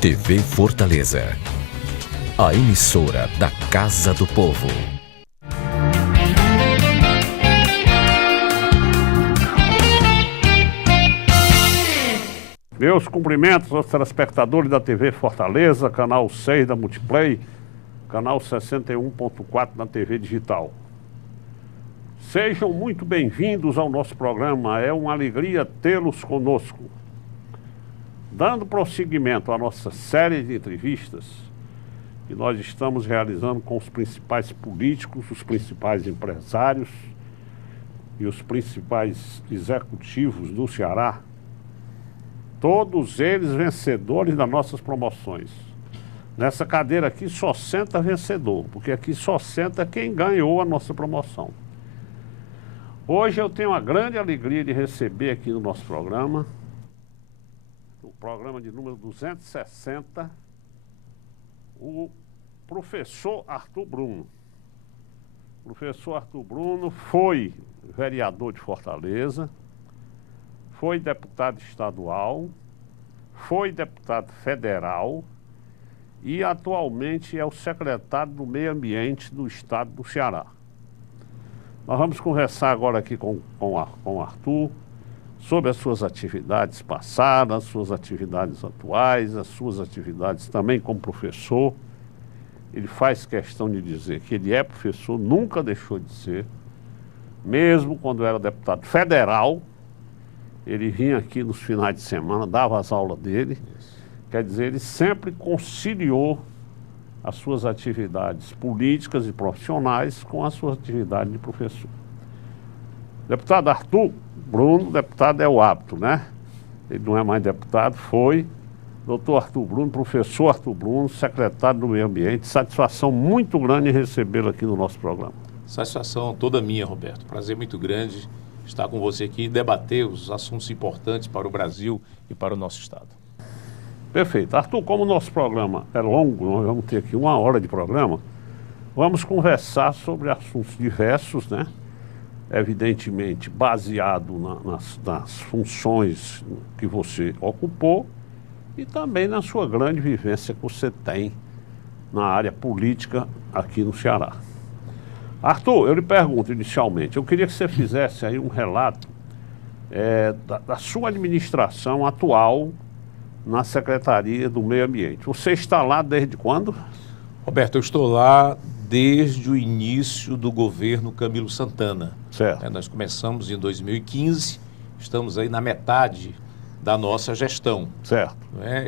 TV Fortaleza, a emissora da Casa do Povo. Meus cumprimentos aos telespectadores da TV Fortaleza, canal 6 da Multiplay, canal 61.4 na TV digital. Sejam muito bem-vindos ao nosso programa, é uma alegria tê-los conosco. Dando prosseguimento à nossa série de entrevistas que nós estamos realizando com os principais políticos, os principais empresários e os principais executivos do Ceará, todos eles vencedores das nossas promoções. Nessa cadeira aqui só senta vencedor, porque aqui só senta quem ganhou a nossa promoção. Hoje eu tenho a grande alegria de receber aqui no nosso programa, o programa de número 260, o professor Arthur Bruno. O professor Arthur Bruno foi vereador de Fortaleza, foi deputado estadual, foi deputado federal e atualmente é o secretário do Meio Ambiente do Estado do Ceará. Nós vamos conversar agora aqui com o Arthur sobre as suas atividades passadas, suas atividades atuais, as suas atividades também como professor. Ele faz questão de dizer que ele é professor, nunca deixou de ser, mesmo quando era deputado federal. Ele vinha aqui nos finais de semana, dava as aulas dele. Quer dizer, ele sempre conciliou as suas atividades políticas e profissionais com as suas atividades de professor. Deputado Arthur Bruno, deputado é o hábito, né? Ele não é mais deputado, foi. Doutor Arthur Bruno, professor Arthur Bruno, secretário do Meio Ambiente. Satisfação muito grande em recebê-lo aqui no nosso programa. Satisfação toda minha, Roberto. Prazer muito grande estar com você aqui e debater os assuntos importantes para o Brasil e para o nosso Estado. Perfeito. Arthur, como o nosso programa é longo, nós vamos ter aqui 1 hora de programa, vamos conversar sobre assuntos diversos, né? Evidentemente baseado nas funções que você ocupou e também na sua grande vivência que você tem na área política aqui no Ceará. Arthur, eu lhe pergunto inicialmente, eu queria que você fizesse aí um relato da sua administração atual na Secretaria do Meio Ambiente. Você está lá desde quando? Roberto, eu estou lá desde o início do governo Camilo Santana. Certo. Nós começamos em 2015, estamos aí na metade da nossa gestão. Certo.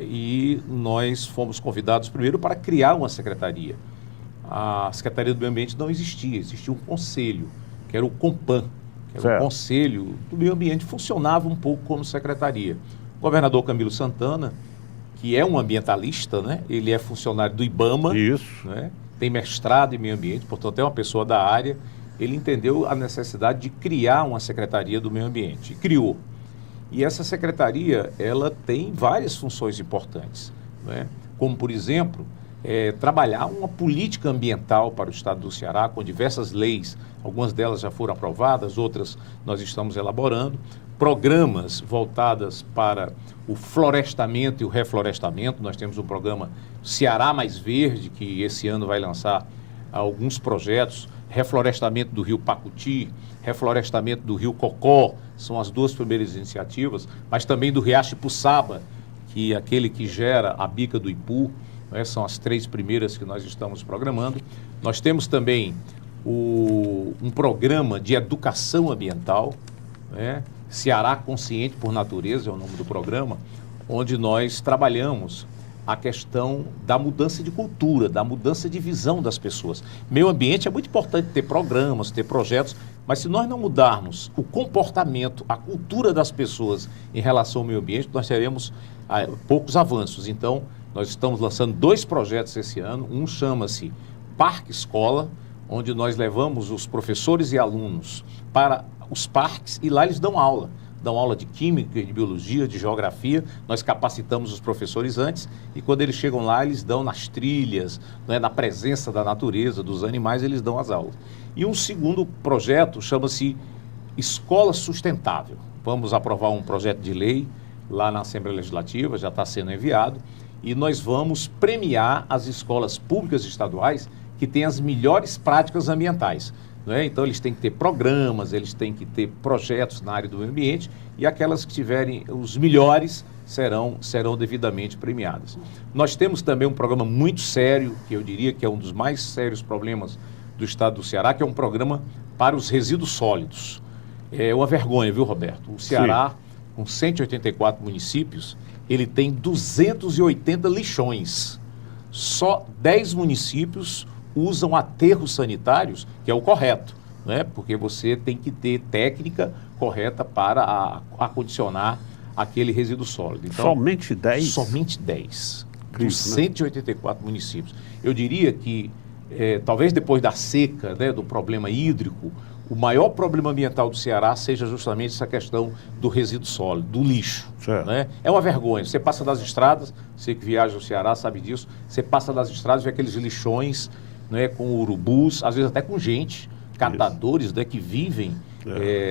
E nós fomos convidados primeiro para criar uma secretaria. A Secretaria do Meio Ambiente não existia, existia um conselho, que era o COMPAN, que era o Conselho do Meio Ambiente, funcionava um pouco como secretaria. O governador Camilo Santana, que é um ambientalista, né? Ele é funcionário do IBAMA, isso, né? Tem mestrado em meio ambiente, portanto é uma pessoa da área. Ele entendeu a necessidade de criar uma secretaria do meio ambiente, e criou. E essa secretaria, ela tem várias funções importantes, né? Como, por exemplo, trabalhar uma política ambiental para o estado do Ceará, com diversas leis, algumas delas já foram aprovadas, outras nós estamos elaborando, programas voltadas para o florestamento e o reflorestamento. Nós temos o programa Ceará Mais Verde, que esse ano vai lançar alguns projetos, reflorestamento do rio Pacuti, reflorestamento do rio Cocó, são as 2 primeiras iniciativas, mas também do Riacho Ipuçaba, que é aquele que gera a bica do Ipu, né? São as 3 primeiras que nós estamos programando. Nós temos também um programa de educação ambiental, né? Ceará Consciente por Natureza é o nome do programa, onde nós trabalhamos a questão da mudança de cultura, da mudança de visão das pessoas. Meio ambiente é muito importante ter programas, ter projetos, mas se nós não mudarmos o comportamento, a cultura das pessoas em relação ao meio ambiente, nós teremos poucos avanços. Então, nós estamos lançando 2 projetos esse ano. Um chama-se Parque Escola, onde nós levamos os professores e alunos para os parques e lá eles dão aula de química, de biologia, de geografia. Nós capacitamos os professores antes e quando eles chegam lá, eles dão nas trilhas, né, na presença da natureza, dos animais, eles dão as aulas. E um segundo projeto chama-se Escola Sustentável. Vamos aprovar um projeto de lei lá na Assembleia Legislativa, já está sendo enviado, e nós vamos premiar as escolas públicas estaduais que têm as melhores práticas ambientais. Né? Então, eles têm que ter programas, eles têm que ter projetos na área do meio ambiente e aquelas que tiverem os melhores serão devidamente premiadas. Nós temos também um programa muito sério, que eu diria que é um dos mais sérios problemas do estado do Ceará, que é um programa para os resíduos sólidos. É uma vergonha, viu, Roberto? O Ceará, com 184 municípios, ele tem 280 lixões. Só 10 municípios usam aterros sanitários, que é o correto, né? Porque você tem que ter técnica correta para acondicionar aquele resíduo sólido. Então, somente 10? Somente 10. Dos Incrível, 184 municípios. Eu diria que, talvez depois da seca, né, do problema hídrico, o maior problema ambiental do Ceará seja justamente essa questão do resíduo sólido, do lixo. Né? É uma vergonha. Você passa das estradas, você que viaja ao Ceará sabe disso, você passa das estradas e vê aqueles lixões, né, com urubus, às vezes até com gente, catadores, né, que vivem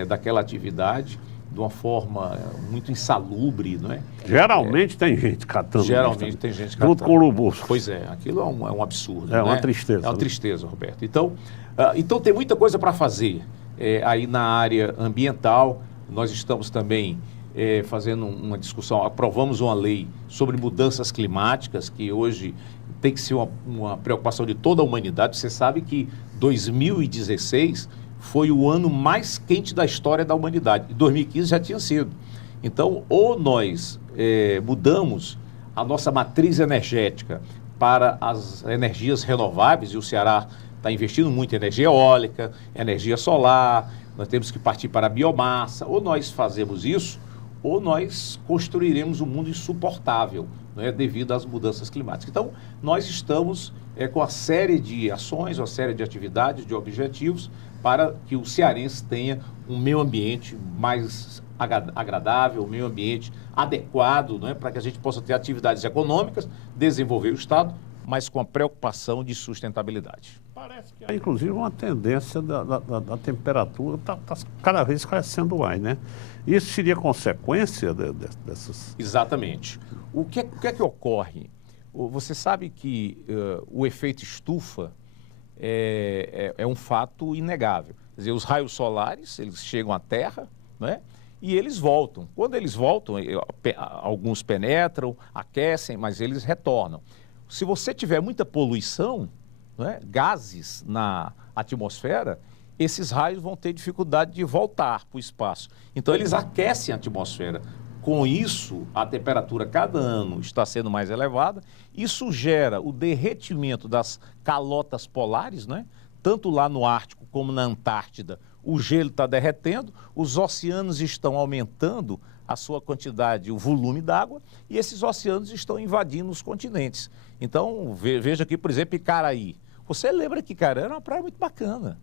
daquela atividade de uma forma muito insalubre, não é? Geralmente tem gente catando. Geralmente tem gente catando. Junto com urubus. Pois é, aquilo é um absurdo. É né? uma tristeza. É uma tristeza, Roberto. Então tem muita coisa para fazer aí na área ambiental. Nós estamos também fazendo uma discussão, aprovamos uma lei sobre mudanças climáticas, que hoje tem que ser uma preocupação de toda a humanidade. Você sabe que 2016 foi o ano mais quente da história da humanidade. E 2015 já tinha sido. Então, ou nós mudamos a nossa matriz energética para as energias renováveis, e o Ceará está investindo muito em energia eólica, energia solar, nós temos que partir para a biomassa, ou nós fazemos isso, ou nós construiremos um mundo insuportável, né, devido às mudanças climáticas. Então, nós estamos com uma série de ações, uma série de atividades, de objetivos, para que o cearense tenha um meio ambiente mais agradável, um meio ambiente adequado, né, para que a gente possa ter atividades econômicas, desenvolver o Estado, mas com a preocupação de sustentabilidade. Parece que há, inclusive, uma tendência da temperatura tá cada vez crescendo mais, né? Isso seria consequência dessas... Exatamente. O que é que ocorre? Você sabe que o efeito estufa é um fato inegável. Quer dizer, os raios solares, eles chegam à Terra, né? E eles voltam. Quando eles voltam, alguns penetram, aquecem, mas eles retornam. Se você tiver muita poluição, né, gases na atmosfera, esses raios vão ter dificuldade de voltar para o espaço. Então, eles aquecem a atmosfera. Com isso, a temperatura cada ano está sendo mais elevada. Isso gera o derretimento das calotas polares, né? Tanto lá no Ártico como na Antártida, o gelo está derretendo, os oceanos estão aumentando a sua quantidade, o volume d'água, e esses oceanos estão invadindo os continentes. Então, veja aqui, por exemplo, Icaraí. Você lembra que Icaraí era uma praia muito bacana.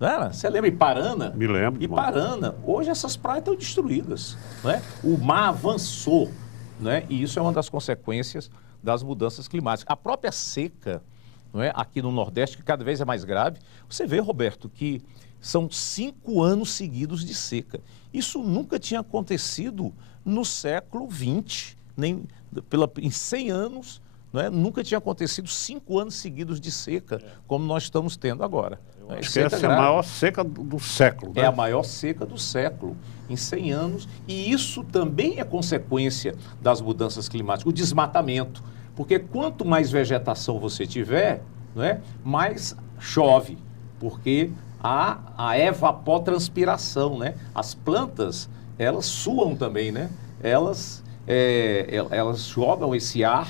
Não era? Você lembra Iparana? Me lembro. Iparana. Hoje essas praias estão destruídas. Né? O mar avançou. Né? E isso é uma das consequências das mudanças climáticas. A própria seca, não é? Aqui no Nordeste, que cada vez é mais grave. Você vê, Roberto, que são 5 anos seguidos de seca. Isso nunca tinha acontecido no século XX. Nem em 100 anos, não é? Nunca tinha acontecido 5 anos seguidos de seca, como nós estamos tendo agora. Acho que essa é a maior seca do século. Né? É a maior seca do século, em 100 anos. E isso também é consequência das mudanças climáticas, o desmatamento. Porque quanto mais vegetação você tiver, não é, mais chove. Porque há a evapotranspiração, né? As plantas, elas suam também, né? Elas jogam esse ar,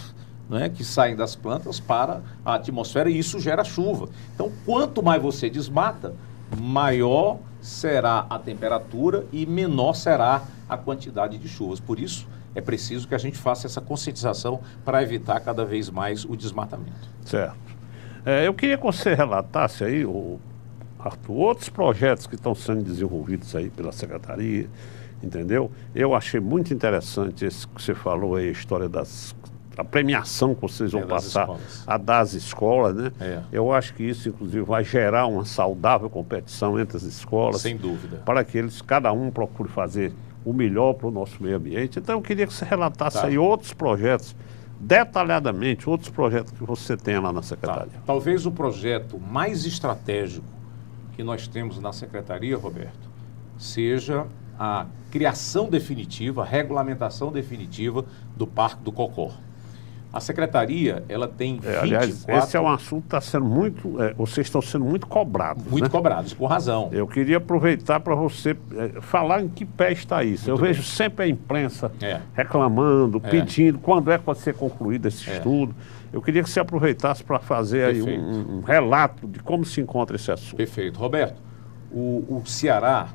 né, que saem das plantas para a atmosfera e isso gera chuva. Então, quanto mais você desmata, maior será a temperatura e menor será a quantidade de chuvas. Por isso, é preciso que a gente faça essa conscientização para evitar cada vez mais o desmatamento. Certo. Eu queria que você relatasse aí, Arthur, outros projetos que estão sendo desenvolvidos aí pela Secretaria, entendeu? Eu achei muito interessante esse que você falou aí, a história a premiação que vocês vão passar, das escolas, né? Eu acho que isso, inclusive, vai gerar uma saudável competição entre as escolas. Sem dúvida. Para que cada um procure fazer o melhor para o nosso meio ambiente. Então, eu queria que você relatasse aí outros projetos detalhadamente outros projetos que você tem lá na Secretaria. Tá. Talvez o projeto mais estratégico que nós temos na Secretaria, Roberto, seja a criação definitiva, a regulamentação definitiva do Parque do Cocó. A Secretaria, ela tem 24... Aliás, esse é um assunto que está sendo muito... vocês estão sendo muito cobrados, Muito né? cobrados, com razão. Eu queria aproveitar para você falar em que pé está isso. Eu vejo sempre a imprensa reclamando, pedindo, quando é que vai ser concluído esse estudo. Eu queria que você aproveitasse para fazer aí um relato de como se encontra esse assunto. Perfeito. Roberto, o Ceará,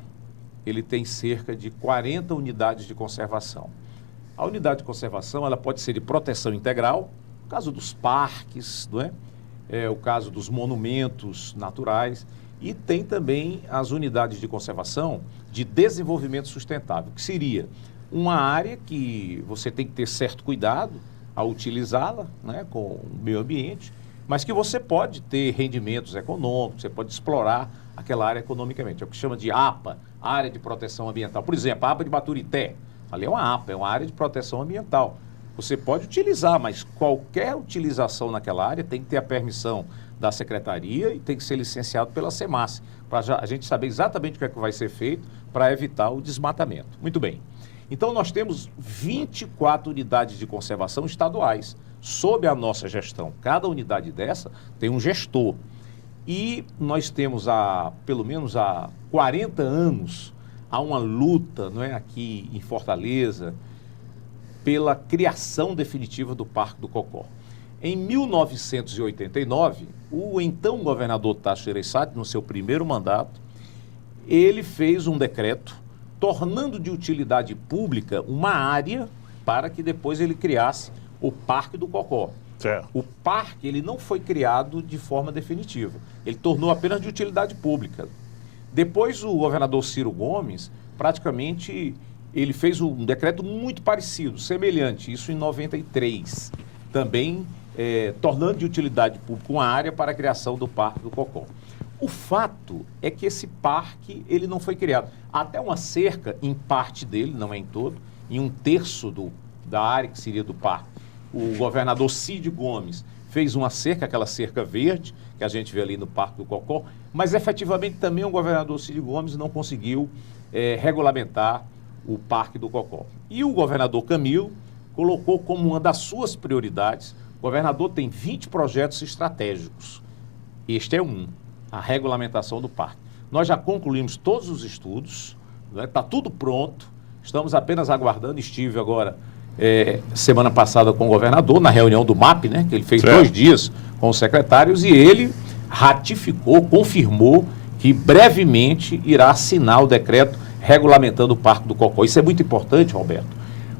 ele tem cerca de 40 unidades de conservação. A unidade de conservação, ela pode ser de proteção integral, no caso dos parques, não é? O caso dos monumentos naturais, e tem também as unidades de conservação de desenvolvimento sustentável, que seria uma área que você tem que ter certo cuidado ao utilizá-la, né, com o meio ambiente, mas que você pode ter rendimentos econômicos, você pode explorar aquela área economicamente. É o que chama de APA, Área de Proteção Ambiental. Por exemplo, a APA de Baturité, ali é uma APA, é uma área de proteção ambiental. Você pode utilizar, mas qualquer utilização naquela área tem que ter a permissão da Secretaria e tem que ser licenciado pela SEMASSE, para a gente saber exatamente o que é que vai ser feito para evitar o desmatamento. Muito bem. Então, nós temos 24 unidades de conservação estaduais, sob a nossa gestão. Cada unidade dessa tem um gestor. E nós temos, pelo menos há 40 anos, há uma luta, não é, aqui em Fortaleza, pela criação definitiva do Parque do Cocó. Em 1989, o então governador Tasso Gereissati, no seu primeiro mandato, ele fez um decreto tornando de utilidade pública uma área para que depois ele criasse o Parque do Cocó. Certo. O parque, ele não foi criado de forma definitiva. Ele tornou apenas de utilidade pública. Depois, o governador Ciro Gomes, praticamente, ele fez um decreto muito parecido, semelhante, isso em 93. Também tornando de utilidade pública uma área para a criação do Parque do Cocó. O fato é que esse parque, ele não foi criado. Até uma cerca, em parte dele, não é em todo, em um terço da área que seria do parque. O governador Cid Gomes fez uma cerca, aquela cerca verde, que a gente vê ali no Parque do Cocó, mas efetivamente também o governador Cid Gomes não conseguiu regulamentar o Parque do Cocó. E o governador Camilo colocou como uma das suas prioridades, o governador tem 20 projetos estratégicos. Este é um, a regulamentação do parque. Nós já concluímos todos os estudos, está tudo pronto, estamos apenas aguardando. Estive agora, semana passada, com o governador, na reunião do MAP, né, que ele fez 2 dias com os secretários, e ele ratificou, confirmou que brevemente irá assinar o decreto regulamentando o Parque do Cocó. Isso é muito importante, Roberto,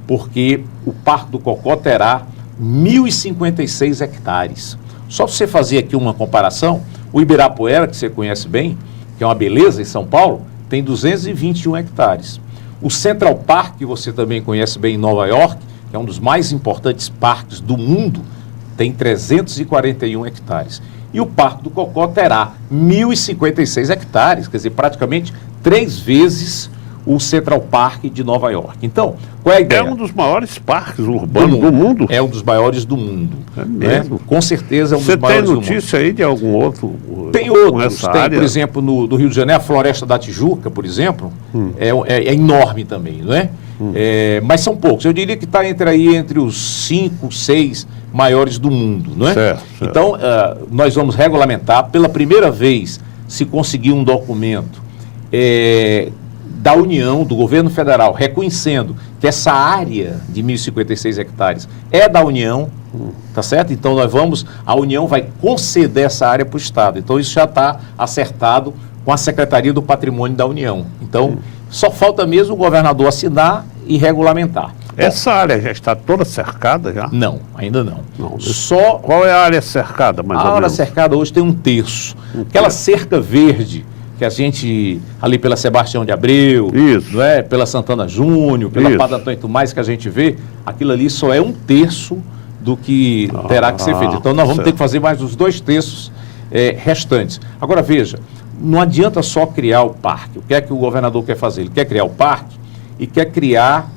porque o Parque do Cocó terá 1.056 hectares. Só para você fazer aqui uma comparação, o Ibirapuera, que você conhece bem, que é uma beleza em São Paulo, tem 221 hectares. O Central Park, que você também conhece bem em Nova York, que é um dos mais importantes parques do mundo, tem 341 hectares. E o Parque do Cocó terá 1.056 hectares, quer dizer, praticamente 3 vezes o Central Park de Nova York. Então, qual é a ideia? É um dos maiores parques urbanos do mundo. É um dos maiores do mundo. É mesmo? Né? Com certeza é um dos Você maiores do tem mundo. notícia aí de algum outro? Tem com outros. essa Tem, área? por exemplo, no Rio de Janeiro, a Floresta da Tijuca, por exemplo, é enorme também, não é? Mas são poucos. Eu diria que está entre os 5, 6 maiores do mundo, não é? Certo. Então, nós vamos regulamentar. Pela primeira vez, se conseguir um documento da União, do governo federal, reconhecendo que essa área de 1.056 hectares é da União, tá certo? Então a União vai conceder essa área para o Estado. Então isso já está acertado com a Secretaria do Patrimônio da União. Então só falta mesmo o governador assinar e regulamentar. Essa área já está toda cercada já? Não, ainda não. Só qual é a área cercada, mais ou A área menos? cercada hoje tem um terço. Aquela cerca verde que a gente, ali pela Sebastião de Abreu, Isso. não é? Pela Santana Júnior, pela Isso. Padre Antônio Tomás, que a gente vê, aquilo ali só é um terço do que terá que ser feito. Então nós vamos ter que fazer mais os 2 terços restantes. Agora veja, não adianta só criar o parque. O que é que o governador quer fazer? Ele quer criar o parque e quer criar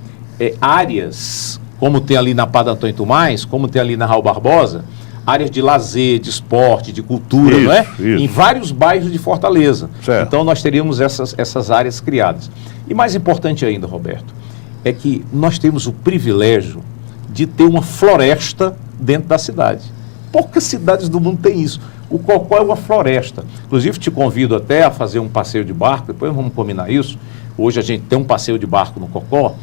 áreas como tem ali na Padre Antônio Tomás, como tem ali na Raul Barbosa, áreas de lazer, de esporte, de cultura, Isso, não é? isso. Em vários bairros de Fortaleza. Certo. Então nós teríamos essas áreas criadas. E mais importante ainda, Roberto, é que nós temos o privilégio de ter uma floresta dentro da cidade. Poucas cidades do mundo têm isso. O Cocó é uma floresta. Inclusive, te convido até a fazer um passeio de barco, depois vamos combinar isso. Hoje a gente tem um passeio de barco no Cocó.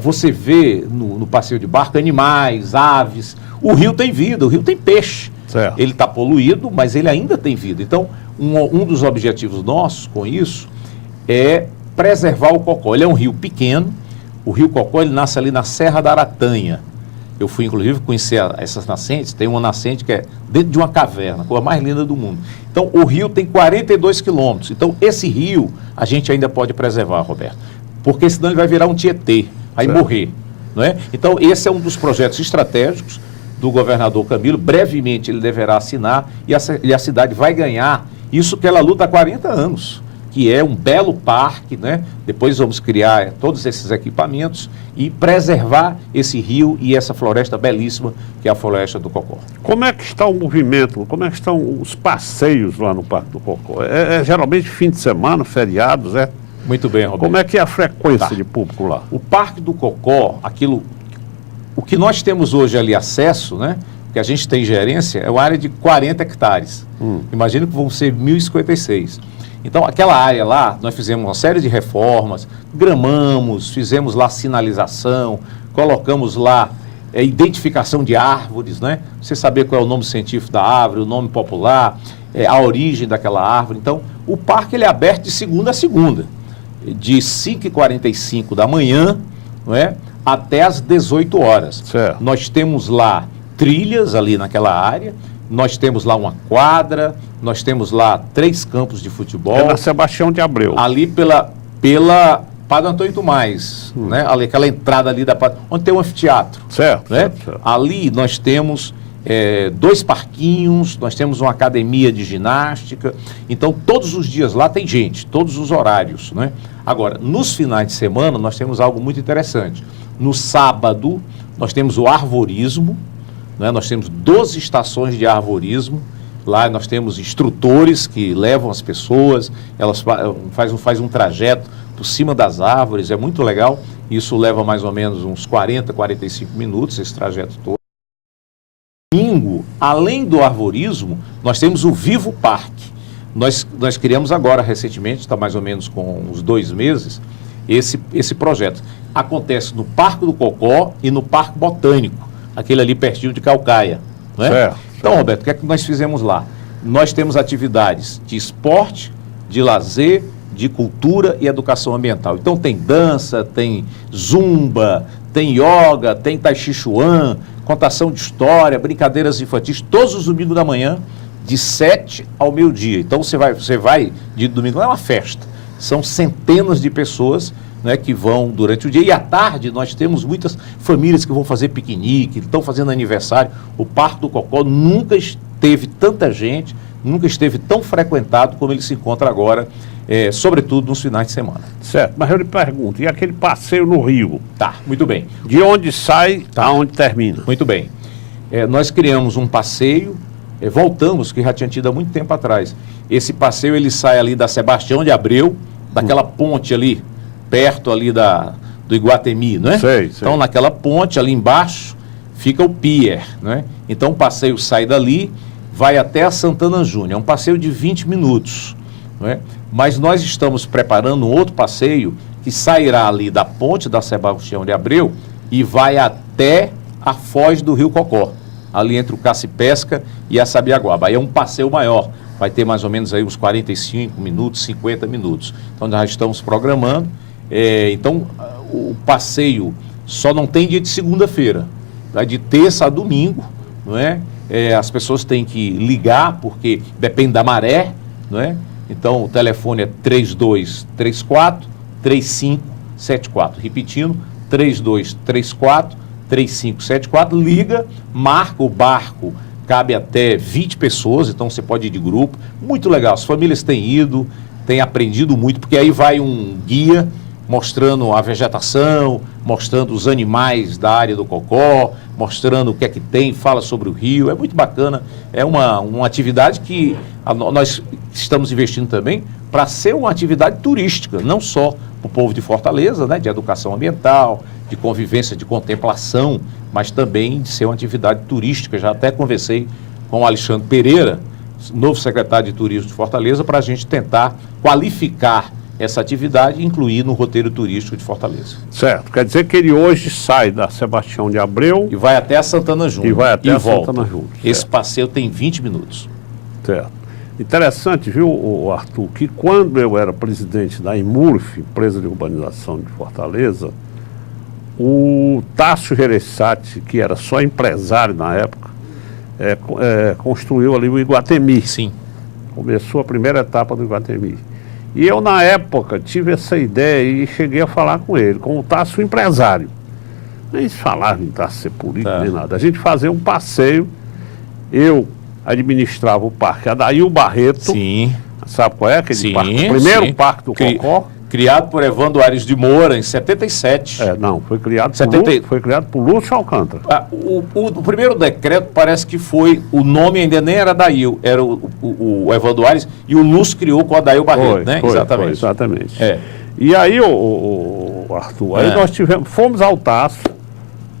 Você vê no passeio de barco animais, aves. O rio tem vida, o rio tem peixe. Certo. Ele está poluído, mas ele ainda tem vida. Então, um dos objetivos nossos com isso é preservar o Cocó. Ele é um rio pequeno. O rio Cocó, ele nasce ali na Serra da Aratanha. Eu fui, inclusive, conhecer essas nascentes. Tem uma nascente que é dentro de uma caverna, a coisa mais linda do mundo. Então, o rio tem 42 quilômetros. Então, esse rio a gente ainda pode preservar, Roberto. Porque senão ele vai virar um Tietê, aí morrer. Não é? Então, esse é um dos projetos estratégicos do governador Camilo. Brevemente ele deverá assinar e a cidade vai ganhar isso que ela luta há 40 anos, que é um belo parque, né? Depois vamos criar todos esses equipamentos e preservar esse rio e essa floresta belíssima que é a floresta do Cocó. Como é que está o movimento? Como é que estão os passeios lá no Parque do Cocó? É geralmente fim de semana, feriados, é? Muito bem, Roberto. Como é que é a frequência Tá. de público lá? O Parque do Cocó, o que nós temos hoje ali acesso, né? Que a gente tem gerência, é uma área de 40 hectares. Imagina que vão ser 1.056. Então, aquela área lá, nós fizemos uma série de reformas, gramamos, fizemos lá sinalização, colocamos lá identificação de árvores, né? Você saber qual é o nome científico da árvore, o nome popular, a origem daquela árvore. Então, o parque ele é aberto de segunda a segunda, de 5h45 da manhã, não é? Até às 18 horas. Certo. Nós temos lá trilhas ali naquela área, nós temos lá uma quadra, nós temos lá 3 campos de futebol. É na Sebastião de Abreu. Ali pela Padre Antônio Tomás, né? Ali, aquela entrada ali onde tem um anfiteatro. Certo, Né? certo. Ali nós temos 2 parquinhos, nós temos uma academia de ginástica. Então, todos os dias lá tem gente, todos os horários, né? Agora, nos finais de semana, nós temos algo muito interessante. No sábado, nós temos o arvorismo, né? Nós temos 12 estações de arvorismo. Lá nós temos instrutores que levam as pessoas, elas fazem um trajeto por cima das árvores, é muito legal. Isso leva mais ou menos uns 40, 45 minutos, esse trajeto todo. Domingo, além do arvorismo, nós temos o Vivo Parque. Nós criamos agora, recentemente, está mais ou menos com uns 2 meses, esse projeto. Acontece no Parque do Cocó e no Parque Botânico, aquele ali pertinho de Caucaia. Não é? Certo, Então, Roberto, o que é que nós fizemos lá? Nós temos atividades de esporte, de lazer, de cultura e educação ambiental. Então tem dança, tem zumba, tem yoga, tem tai chi chuan, contação de história, brincadeiras infantis, todos os domingos da manhã, de 7 ao meio-dia. Então você vai de domingo, não é uma festa, são centenas de pessoas, né, que vão durante o dia. E à tarde nós temos muitas famílias que vão fazer piquenique, estão fazendo aniversário. O Parque do Cocó nunca esteve tanta gente, nunca esteve tão frequentado como ele se encontra agora, sobretudo nos finais de semana. Certo, mas eu lhe pergunto, e aquele passeio no Rio? Tá, muito bem. De onde sai aonde termina? Muito bem. Nós criamos um passeio, voltamos, que já tinha tido há muito tempo atrás. Esse passeio ele sai ali da Sebastião de Abreu, daquela ponte ali, perto ali do Iguatemi, não é? Sei. Então, naquela ponte ali embaixo, fica o pier, não é? Então, o passeio sai dali, vai até a Santana Júnior. É um passeio de 20 minutos, não é? Mas nós estamos preparando um outro passeio que sairá ali da ponte da Sebastião de Abreu e vai até a foz do Rio Cocó, ali entre o Caça-Pesca e a Sabiaguaba. Aí é um passeio maior, vai ter mais ou menos aí uns 45 minutos, 50 minutos. Então, nós estamos programando. Então, o passeio só não tem dia de segunda-feira, tá? De terça a domingo, não é? As pessoas têm que ligar, porque depende da maré, não é? Então, o telefone é 3234-3574. Repetindo, 3234-3574. Liga, marca o barco, cabe até 20 pessoas, então você pode ir de grupo. Muito legal, as famílias têm ido, têm aprendido muito, porque aí vai um guia mostrando a vegetação, mostrando os animais da área do Cocó, mostrando o que é que tem, fala sobre o rio. É muito bacana, é uma atividade que nós estamos investindo também para ser uma atividade turística, não só para o povo de Fortaleza, né, de educação ambiental, de convivência, de contemplação, mas também de ser uma atividade turística. Já até conversei com o Alexandre Pereira, novo secretário de Turismo de Fortaleza, para a gente tentar qualificar essa atividade e incluir no roteiro turístico de Fortaleza. Certo, quer dizer que ele hoje sai da Sebastião de Abreu E vai até a Santana Júnior. e vai até a volta. Santana Júnior. Esse Certo. passeio tem 20 minutos. Certo. Interessante, viu, Arthur, que quando eu era presidente da Imurf, empresa de urbanização de Fortaleza, o Tássio Gereissati, que era só empresário na época, construiu ali o Iguatemi. Sim. Começou a primeira etapa do Iguatemi. E eu, na época, tive essa ideia e cheguei a falar com ele, com o Tássio empresário. Nem se falava em Tássio ser político, nem nada. A gente fazia um passeio, eu administrava o parque Adail Barreto. Sim. Sabe qual é aquele Sim, parque? O primeiro sim. parque do Cocó. Criado por Evandro Aires de Moura em 77. Não, foi criado por, 70... foi criado por Lúcio Alcântara. O primeiro decreto parece que foi, o nome ainda nem era Adail, era o Evandro Aires, e o Lúcio criou com o Adail Barreto, né? Exatamente. Exatamente. É. E aí, Arthur, aí nós fomos ao Tássio.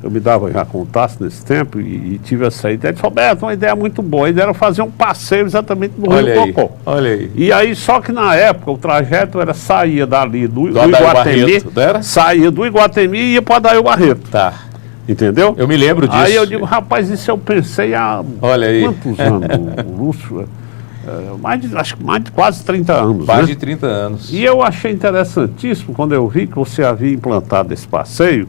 Eu me dava já com o Tássio nesse tempo e tive essa ideia. Ele falou, Beto, uma ideia muito boa. A ideia era fazer um passeio exatamente no Rio Cocó. Olha aí. E aí, só que na época, o trajeto saía dali do Adail Iguatemi, Barreto, saía do Iguatemi e ia para Adail Barreto. Tá. Entendeu? Eu me lembro disso. Aí eu digo, rapaz, isso eu pensei há Olha aí. quantos anos, o Lúcio? Acho que mais de quase 30 anos. Mais né? de 30 anos. E eu achei interessantíssimo quando eu vi que você havia implantado esse passeio.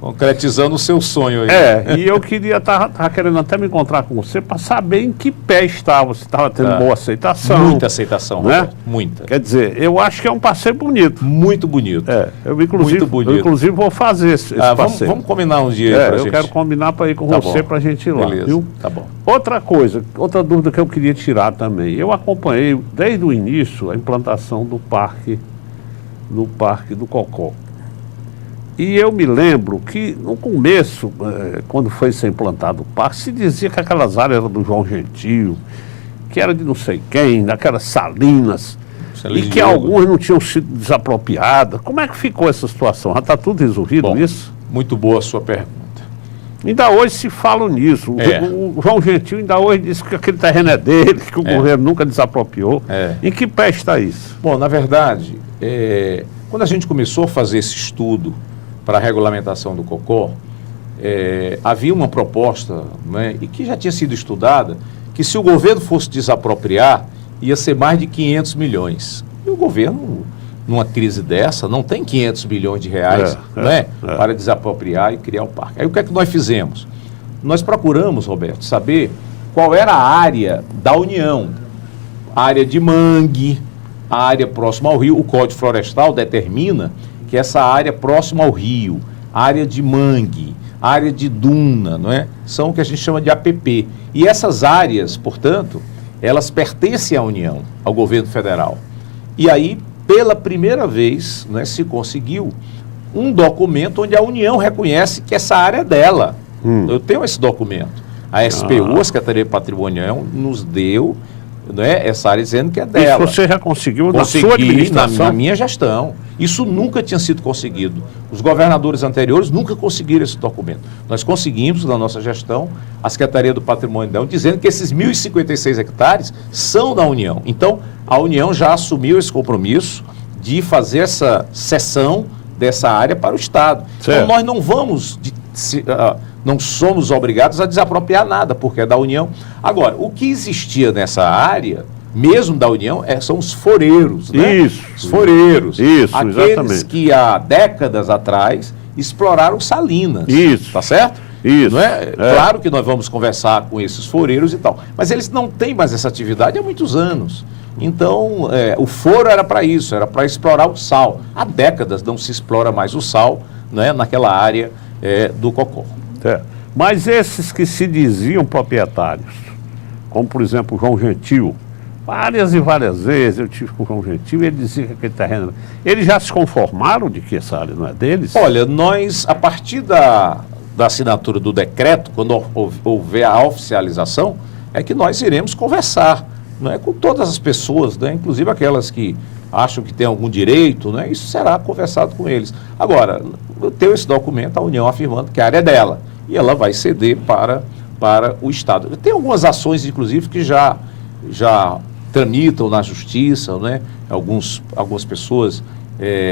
Concretizando o seu sonho aí. E eu queria estar querendo até me encontrar com você para saber em que pé estava, se estava tendo boa aceitação. Muita aceitação, né? Roberto, muita. Quer dizer, eu acho que é um passeio bonito. Muito bonito. Eu inclusive, Muito bonito. eu inclusive vou fazer esse passeio. Vamos combinar um dia aí pra eu gente. quero combinar para ir com você para a gente ir lá. Beleza, Viu? tá bom. Outra coisa, outra dúvida que eu queria tirar também. Eu acompanhei desde o início a implantação do parque do Cocó. E eu me lembro que no começo, quando foi ser implantado o parque, se dizia que aquelas áreas eram do João Gentil, que era de não sei quem, daquelas salinas, e que algumas não tinham sido desapropriadas. Como é que ficou essa situação? Já está tudo resolvido isso? Muito boa a sua pergunta. Ainda hoje se fala nisso. O João Gentil ainda hoje disse que aquele terreno é dele, que o governo nunca desapropriou. Em que pé está isso? Bom, na verdade, quando a gente começou a fazer esse estudo para a regulamentação do Cocó, havia uma proposta, né, e que já tinha sido estudada, que se o governo fosse desapropriar, ia ser mais de 500 milhões. E o governo, numa crise dessa, não tem 500 milhões de reais para desapropriar e criar o parque. Aí o que é que nós fizemos? Nós procuramos, Roberto, saber qual era a área da União. A área de mangue, a área próxima ao rio. O Código Florestal determina que essa área próxima ao rio, área de mangue, área de duna, não é? São o que a gente chama de APP. E essas áreas, portanto, elas pertencem à União, ao governo federal. E aí, pela primeira vez, né, se conseguiu um documento onde a União reconhece que essa área é dela. Eu tenho esse documento. A SPU, a Secretaria Patrimonial, nos deu, né, essa área dizendo que é dela. Isso você já conseguiu na sua administração? Na minha gestão. Isso nunca tinha sido conseguido. Os governadores anteriores nunca conseguiram esse documento. Nós conseguimos, na nossa gestão, a Secretaria do Patrimônio da União, dizendo que esses 1.056 hectares são da União. Então, a União já assumiu esse compromisso de fazer essa cessão dessa área para o Estado. Certo. Então, nós não vamos, não somos obrigados a desapropriar nada, porque é da União. Agora, o que existia nessa área, mesmo da União, são os foreiros, né? Isso. Os foreiros. Isso, aqueles exatamente. que há décadas atrás exploraram salinas. Isso. Tá certo? Isso. Não é? Claro que nós vamos conversar com esses foreiros e tal, mas eles não têm mais essa atividade há muitos anos. Então, o foro era para isso, era para explorar o sal. Há décadas não se explora mais o sal, né, naquela área do Cocó. Mas esses que se diziam proprietários, como por exemplo o João Gentil, Várias e várias vezes eu tive com o João Gentil e ele dizia que aquele terreno... Eles já se conformaram de que essa área não é deles? Olha, nós, a partir da assinatura do decreto, quando houver a oficialização, é que nós iremos conversar, né, com todas as pessoas, né, inclusive aquelas que acham que têm algum direito, né, isso será conversado com eles. Agora, eu tenho esse documento, a União afirmando que a área é dela, e ela vai ceder para o Estado. Tem algumas ações, inclusive, que já tramitam na justiça, né? Algumas pessoas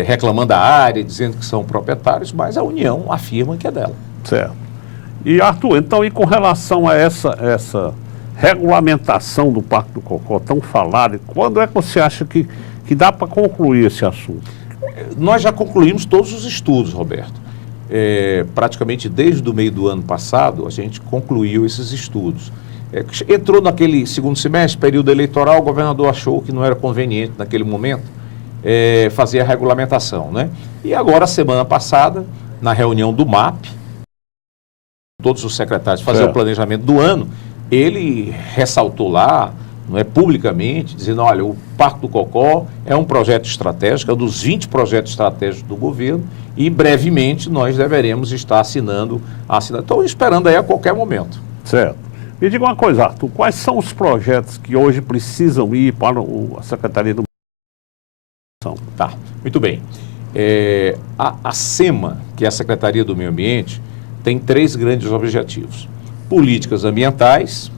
reclamando da área, dizendo que são proprietários, mas a União afirma que é dela. Certo. E, Arthur, então, e com relação a essa regulamentação do Parque do Cocó tão falada, quando é que você acha que dá para concluir esse assunto? Nós já concluímos todos os estudos, Roberto. Praticamente desde o meio do ano passado, a gente concluiu esses estudos. Entrou naquele segundo semestre, período eleitoral, o governador achou que não era conveniente naquele momento fazer a regulamentação, né? E agora, semana passada, na reunião do MAP, todos os secretários fazer o planejamento do ano, ele ressaltou lá, não é, publicamente, dizendo, olha, o Parque do Cocó é um projeto estratégico, é um dos 20 projetos estratégicos do governo, e brevemente nós deveremos estar assinando. Estou esperando aí a qualquer momento. Certo. Me diga uma coisa, Arthur, quais são os projetos que hoje precisam ir para a Secretaria do Meio Ambiente? Tá, muito bem. A SEMA, que é a Secretaria do Meio Ambiente, tem 3 grandes objetivos: políticas ambientais,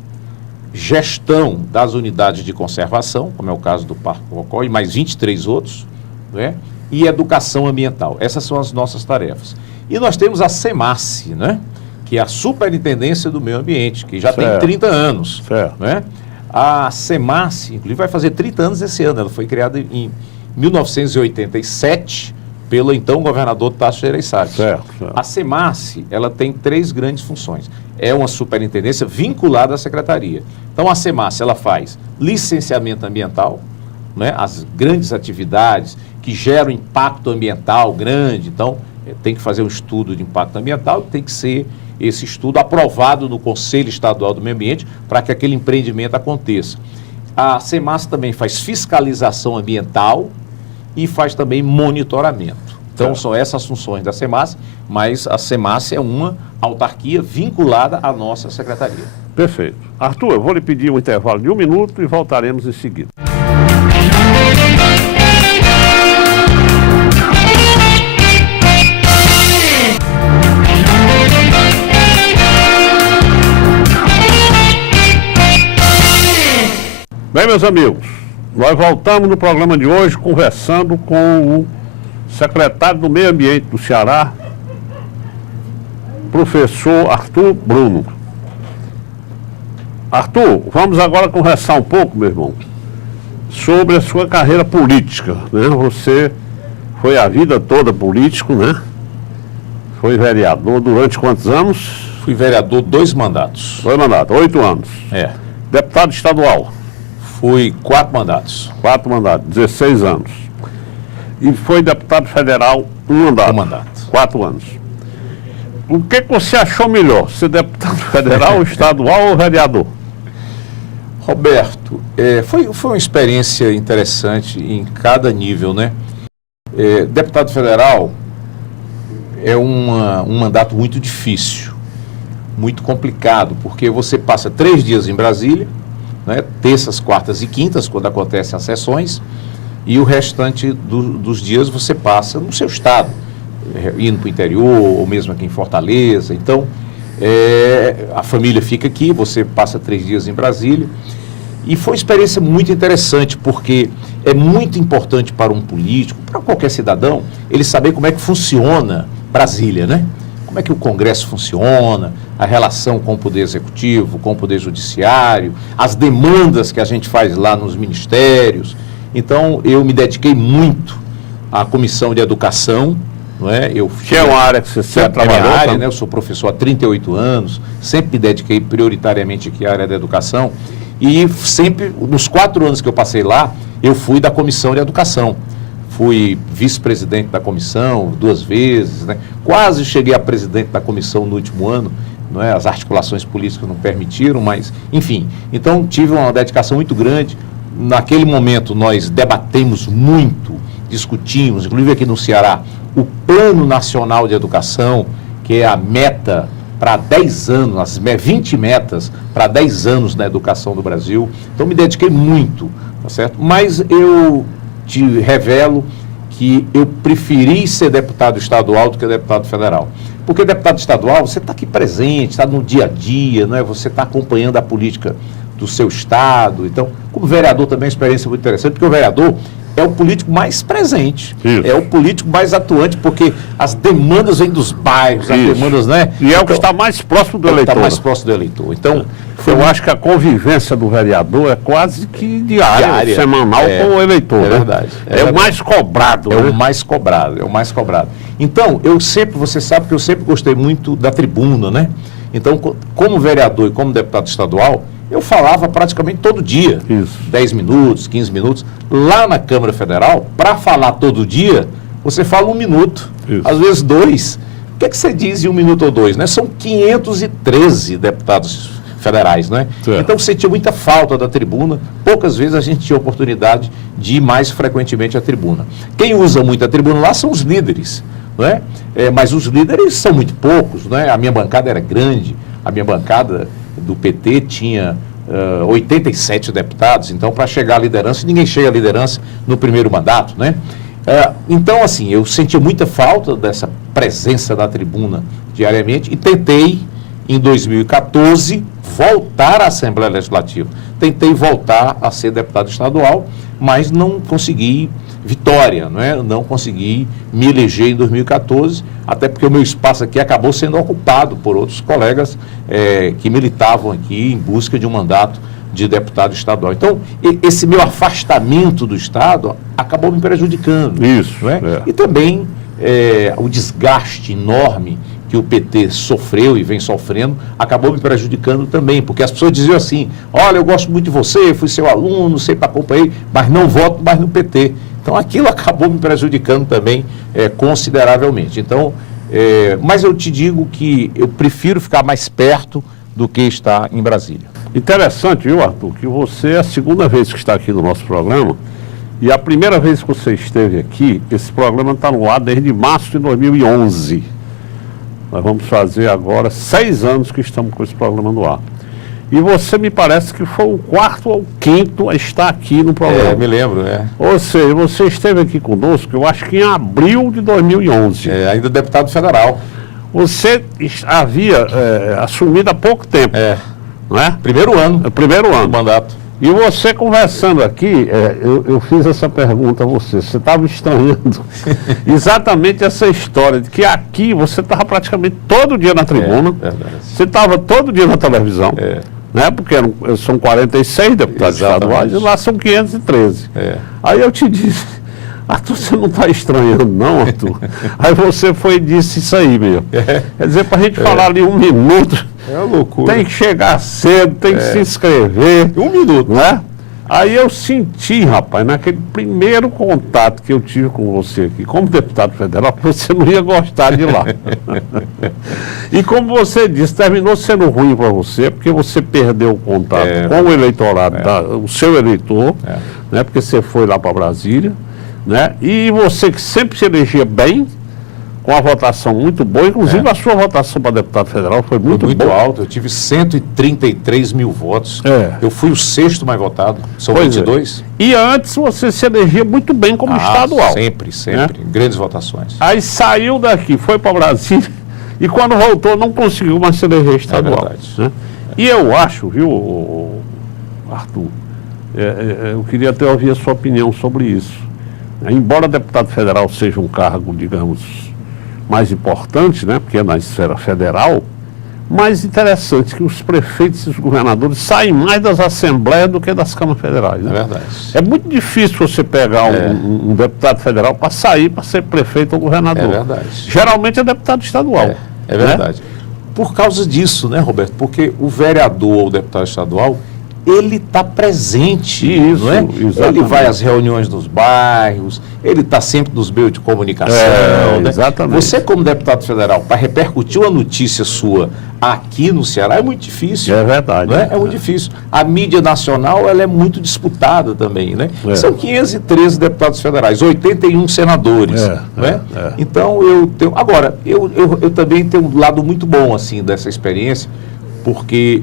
gestão das unidades de conservação, como é o caso do Parque do Cocó, e mais 23 outros, né? E educação ambiental. Essas são as nossas tarefas. E nós temos a SEMASSE, né? Que é a Superintendência do Meio Ambiente, que já tem 30 anos. Né? A SEMASSE, inclusive, vai fazer 30 anos esse ano. Ela foi criada em 1987 pelo então governador Tasso Gereissati. A SEMASSE, ela tem 3 grandes funções. É uma superintendência vinculada à secretaria. Então, a SEMASSE, ela faz licenciamento ambiental, né? As grandes atividades que geram impacto ambiental grande. Então, tem que fazer um estudo de impacto ambiental, tem que ser esse estudo aprovado no Conselho Estadual do Meio Ambiente para que aquele empreendimento aconteça. A SEMASSE também faz fiscalização ambiental e faz também monitoramento. Então, são essas funções da SEMASSE, mas a SEMASSE é uma autarquia vinculada à nossa secretaria. Perfeito. Arthur, eu vou lhe pedir um intervalo de 1 minuto e voltaremos em seguida. Bem, meus amigos, nós voltamos no programa de hoje conversando com o secretário do Meio Ambiente do Ceará, professor Arthur Bruno. Arthur, vamos agora conversar um pouco, meu irmão, sobre a sua carreira política, né? Você foi a vida toda político, né? Foi vereador durante quantos anos? Fui vereador 2 mandatos. 2 mandatos, 8 anos. Deputado estadual? Fui 4 mandatos. 4 mandatos, 16 anos. E foi deputado federal 1 mandato. 1 mandato. 4 anos. O que você achou melhor? Ser deputado federal, estadual ou vereador? Roberto, foi uma experiência interessante em cada nível, né? Deputado federal é um mandato muito difícil, muito complicado, porque você passa 3 dias em Brasília, né, terças, quartas e quintas, quando acontecem as sessões, e o restante dos dias você passa no seu estado, indo para o interior, ou mesmo aqui em Fortaleza. Então, a família fica aqui, você passa 3 dias em Brasília, e foi uma experiência muito interessante, porque é muito importante para um político, para qualquer cidadão, ele saber como é que funciona Brasília, né? Como é que o Congresso funciona, a relação com o Poder Executivo, com o Poder Judiciário, as demandas que a gente faz lá nos ministérios. Então, eu me dediquei muito à Comissão de Educação, não é? Que é uma área que você sempre trabalhou. É minha área, né? Eu sou professor há 38 anos, sempre me dediquei prioritariamente aqui à área da educação, e sempre, nos 4 anos que eu passei lá, eu fui da Comissão de Educação. Fui vice-presidente da comissão 2 vezes, né? Quase cheguei a presidente da comissão no último ano, não é? As articulações políticas não permitiram, mas, enfim. Então, tive uma dedicação muito grande. naquele momento nós debatemos muito, discutimos, inclusive aqui no Ceará, o Plano Nacional de Educação, que é a meta para 10 anos, as 20 metas para 10 anos na educação do Brasil. Então, me dediquei muito, tá certo? Mas eu te revelo que eu preferi ser deputado estadual do que deputado federal. Porque deputado estadual, você está aqui presente, está no dia a dia, não é? Você está acompanhando a política do seu estado. Então, como vereador também é uma experiência muito interessante, porque o vereador é o político mais presente, Isso. é o político mais atuante, porque as demandas vêm dos bairros, as Isso. demandas, né? E é o que está mais próximo do eleitor. Está mais próximo do eleitor. Então, Eu acho que a convivência do vereador é quase que diária. Semanal com o eleitor. É né? verdade. É o mais cobrado. É né? o mais cobrado, é o mais cobrado. Então, você sabe que eu sempre gostei muito da tribuna, né? Então, como vereador e como deputado estadual, eu falava praticamente todo dia. Isso. 10 minutos, 15 minutos. Lá na Câmara Federal, para falar todo dia, você fala 1 minuto, Isso. às vezes 2. O que é que você diz em 1 minuto ou 2? Né? São 513 deputados federais, né? Certo. Então, sentia muita falta da tribuna. Poucas vezes a gente tinha oportunidade de ir mais frequentemente à tribuna. Quem usa muito a tribuna lá são os líderes, não é? Mas os líderes são muito poucos, não é? A minha bancada era grande, a minha bancada do PT tinha 87 deputados, então para chegar à liderança, ninguém chega à liderança no primeiro mandato, né? Então, assim, eu sentia muita falta dessa presença da tribuna diariamente e tentei, em 2014, voltar à Assembleia Legislativa. Tentei voltar a ser deputado estadual, mas não consegui vitória, não é? Não consegui me eleger em 2014, até porque o meu espaço aqui acabou sendo ocupado por outros colegas que militavam aqui em busca de um mandato de deputado estadual. Então, esse meu afastamento do Estado acabou me prejudicando. Isso. Não é? E também o desgaste enorme que o PT sofreu e vem sofrendo, acabou me prejudicando também, porque as pessoas diziam assim, olha, eu gosto muito de você, fui seu aluno, sempre acompanhei, mas não voto mais no PT. Então, aquilo acabou me prejudicando também consideravelmente. Então, mas eu te digo que eu prefiro ficar mais perto do que estar em Brasília. Interessante, viu, Arthur, que você é a segunda vez que está aqui no nosso programa e a primeira vez que você esteve aqui, esse programa está no ar desde março de 2011. Nós vamos fazer agora 6 anos que estamos com esse programa no ar. E você me parece que foi o 4º ou 5º a estar aqui no programa. Me lembro, Ou seja, você esteve aqui conosco, eu acho que em abril de 2011. Ainda deputado federal. Você havia assumido há pouco tempo, não é? Primeiro ano. Primeiro ano. Do mandato. E você conversando aqui, eu fiz essa pergunta a você. Você estava estranhando exatamente essa história de que aqui você estava praticamente todo dia na tribuna, você estava todo dia na televisão, né? Porque são 46 deputados estaduais e lá são 513. Aí eu te disse, Arthur, você não está estranhando não, Arthur? Aí você foi e disse isso aí mesmo. Quer dizer, para a gente falar ali 1 minuto, é uma loucura. tem que chegar cedo, tem que se inscrever. 1 minuto. Não é? Aí eu senti, rapaz, naquele primeiro contato que eu tive com você aqui, como deputado federal, que você não ia gostar de lá. E como você disse, terminou sendo ruim para você, porque você perdeu o contato com o eleitorado, o seu eleitor, né? Porque você foi lá para Brasília, né? E você que sempre se elegia bem, com a votação muito boa, inclusive a sua votação para deputado federal foi muito boa. Alta, eu tive 133 mil votos. Eu fui o 6º mais votado, são 22. E antes você se elegia muito bem como estadual. Sempre, grandes votações. Aí saiu daqui, foi para Brasília e quando voltou não conseguiu mais se eleger estadual. Verdade. Né? E eu acho, viu, Arthur, eu queria até ouvir a sua opinião sobre isso. Embora deputado federal seja um cargo, digamos, mais importante, né, porque é na esfera federal, mais interessante que os prefeitos e os governadores saem mais das assembleias do que das câmaras federais. Né? É verdade. É muito difícil você pegar um deputado federal para sair para ser prefeito ou governador. É verdade. Geralmente é deputado estadual. É verdade. Né? Por causa disso, né, Roberto? Porque o vereador ou o deputado estadual, ele está presente, isso, não é? Exatamente. Ele vai às reuniões dos bairros, ele está sempre nos meios de comunicação. Né? Exatamente. Você, como deputado federal, para repercutir uma notícia sua aqui no Ceará é muito difícil. É verdade. Né? É muito difícil. A mídia nacional ela é muito disputada também. Né? São 513 deputados federais, 81 senadores. Né? Então, eu tenho... Agora, eu também tenho um lado muito bom assim, dessa experiência, porque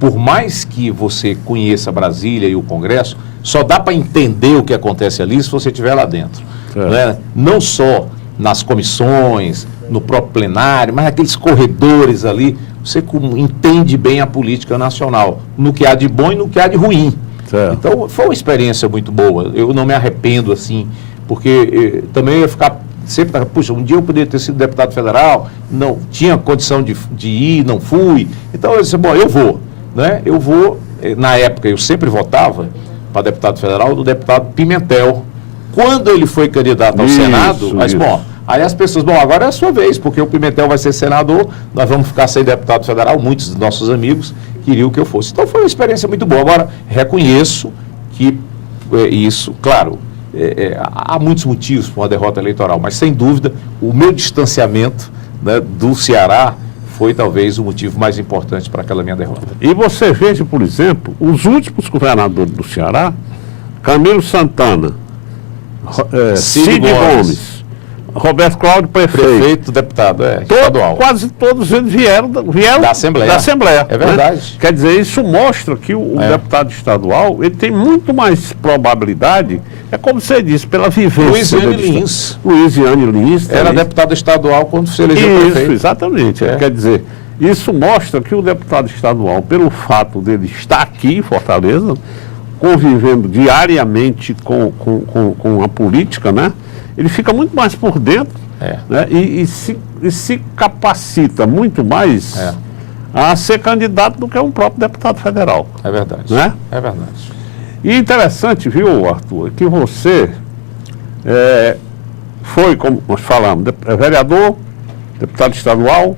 por mais que você conheça Brasília e o Congresso, só dá para entender o que acontece ali se você estiver lá dentro. Né? Não só nas comissões, no próprio plenário, mas naqueles corredores ali, você entende bem a política nacional, no que há de bom e no que há de ruim. Então, foi uma experiência muito boa. Eu não me arrependo, assim, porque também ia ficar sempre, puxa, um dia eu poderia ter sido deputado federal, não tinha condição de ir, não fui. Então, eu disse, bom, eu vou. Né? Eu vou, na época, eu sempre votava para deputado federal do deputado Pimentel. Quando ele foi candidato ao Senado, mas, bom, aí as pessoas, bom, agora é a sua vez, porque o Pimentel vai ser senador, nós vamos ficar sem deputado federal, muitos dos nossos amigos queriam que eu fosse. Então foi uma experiência muito boa. Agora, reconheço que isso, claro, há muitos motivos para uma derrota eleitoral, mas sem dúvida, o meu distanciamento, né, do Ceará foi talvez o motivo mais importante para aquela minha derrota. E você veja, por exemplo, os últimos governadores do Ceará, Camilo Santana, Cid Gomes, Roberto Cláudio, prefeito, deputado, estadual. Quase todos eles vieram da Assembleia. É verdade. Né? Quer dizer, isso mostra que o deputado estadual ele tem muito mais probabilidade, é como você disse, pela vivência. Luiziane Lins. Era deputado estadual quando se elegeu prefeito. Isso, exatamente. Quer dizer, isso mostra que o deputado estadual, pelo fato dele estar aqui em Fortaleza, convivendo diariamente com a política, né? Ele fica muito mais por dentro, né? E se capacita muito mais a ser candidato do que um próprio deputado federal. É verdade. Né? É verdade. E interessante, viu, Arthur, que você foi, como nós falamos, vereador, deputado estadual,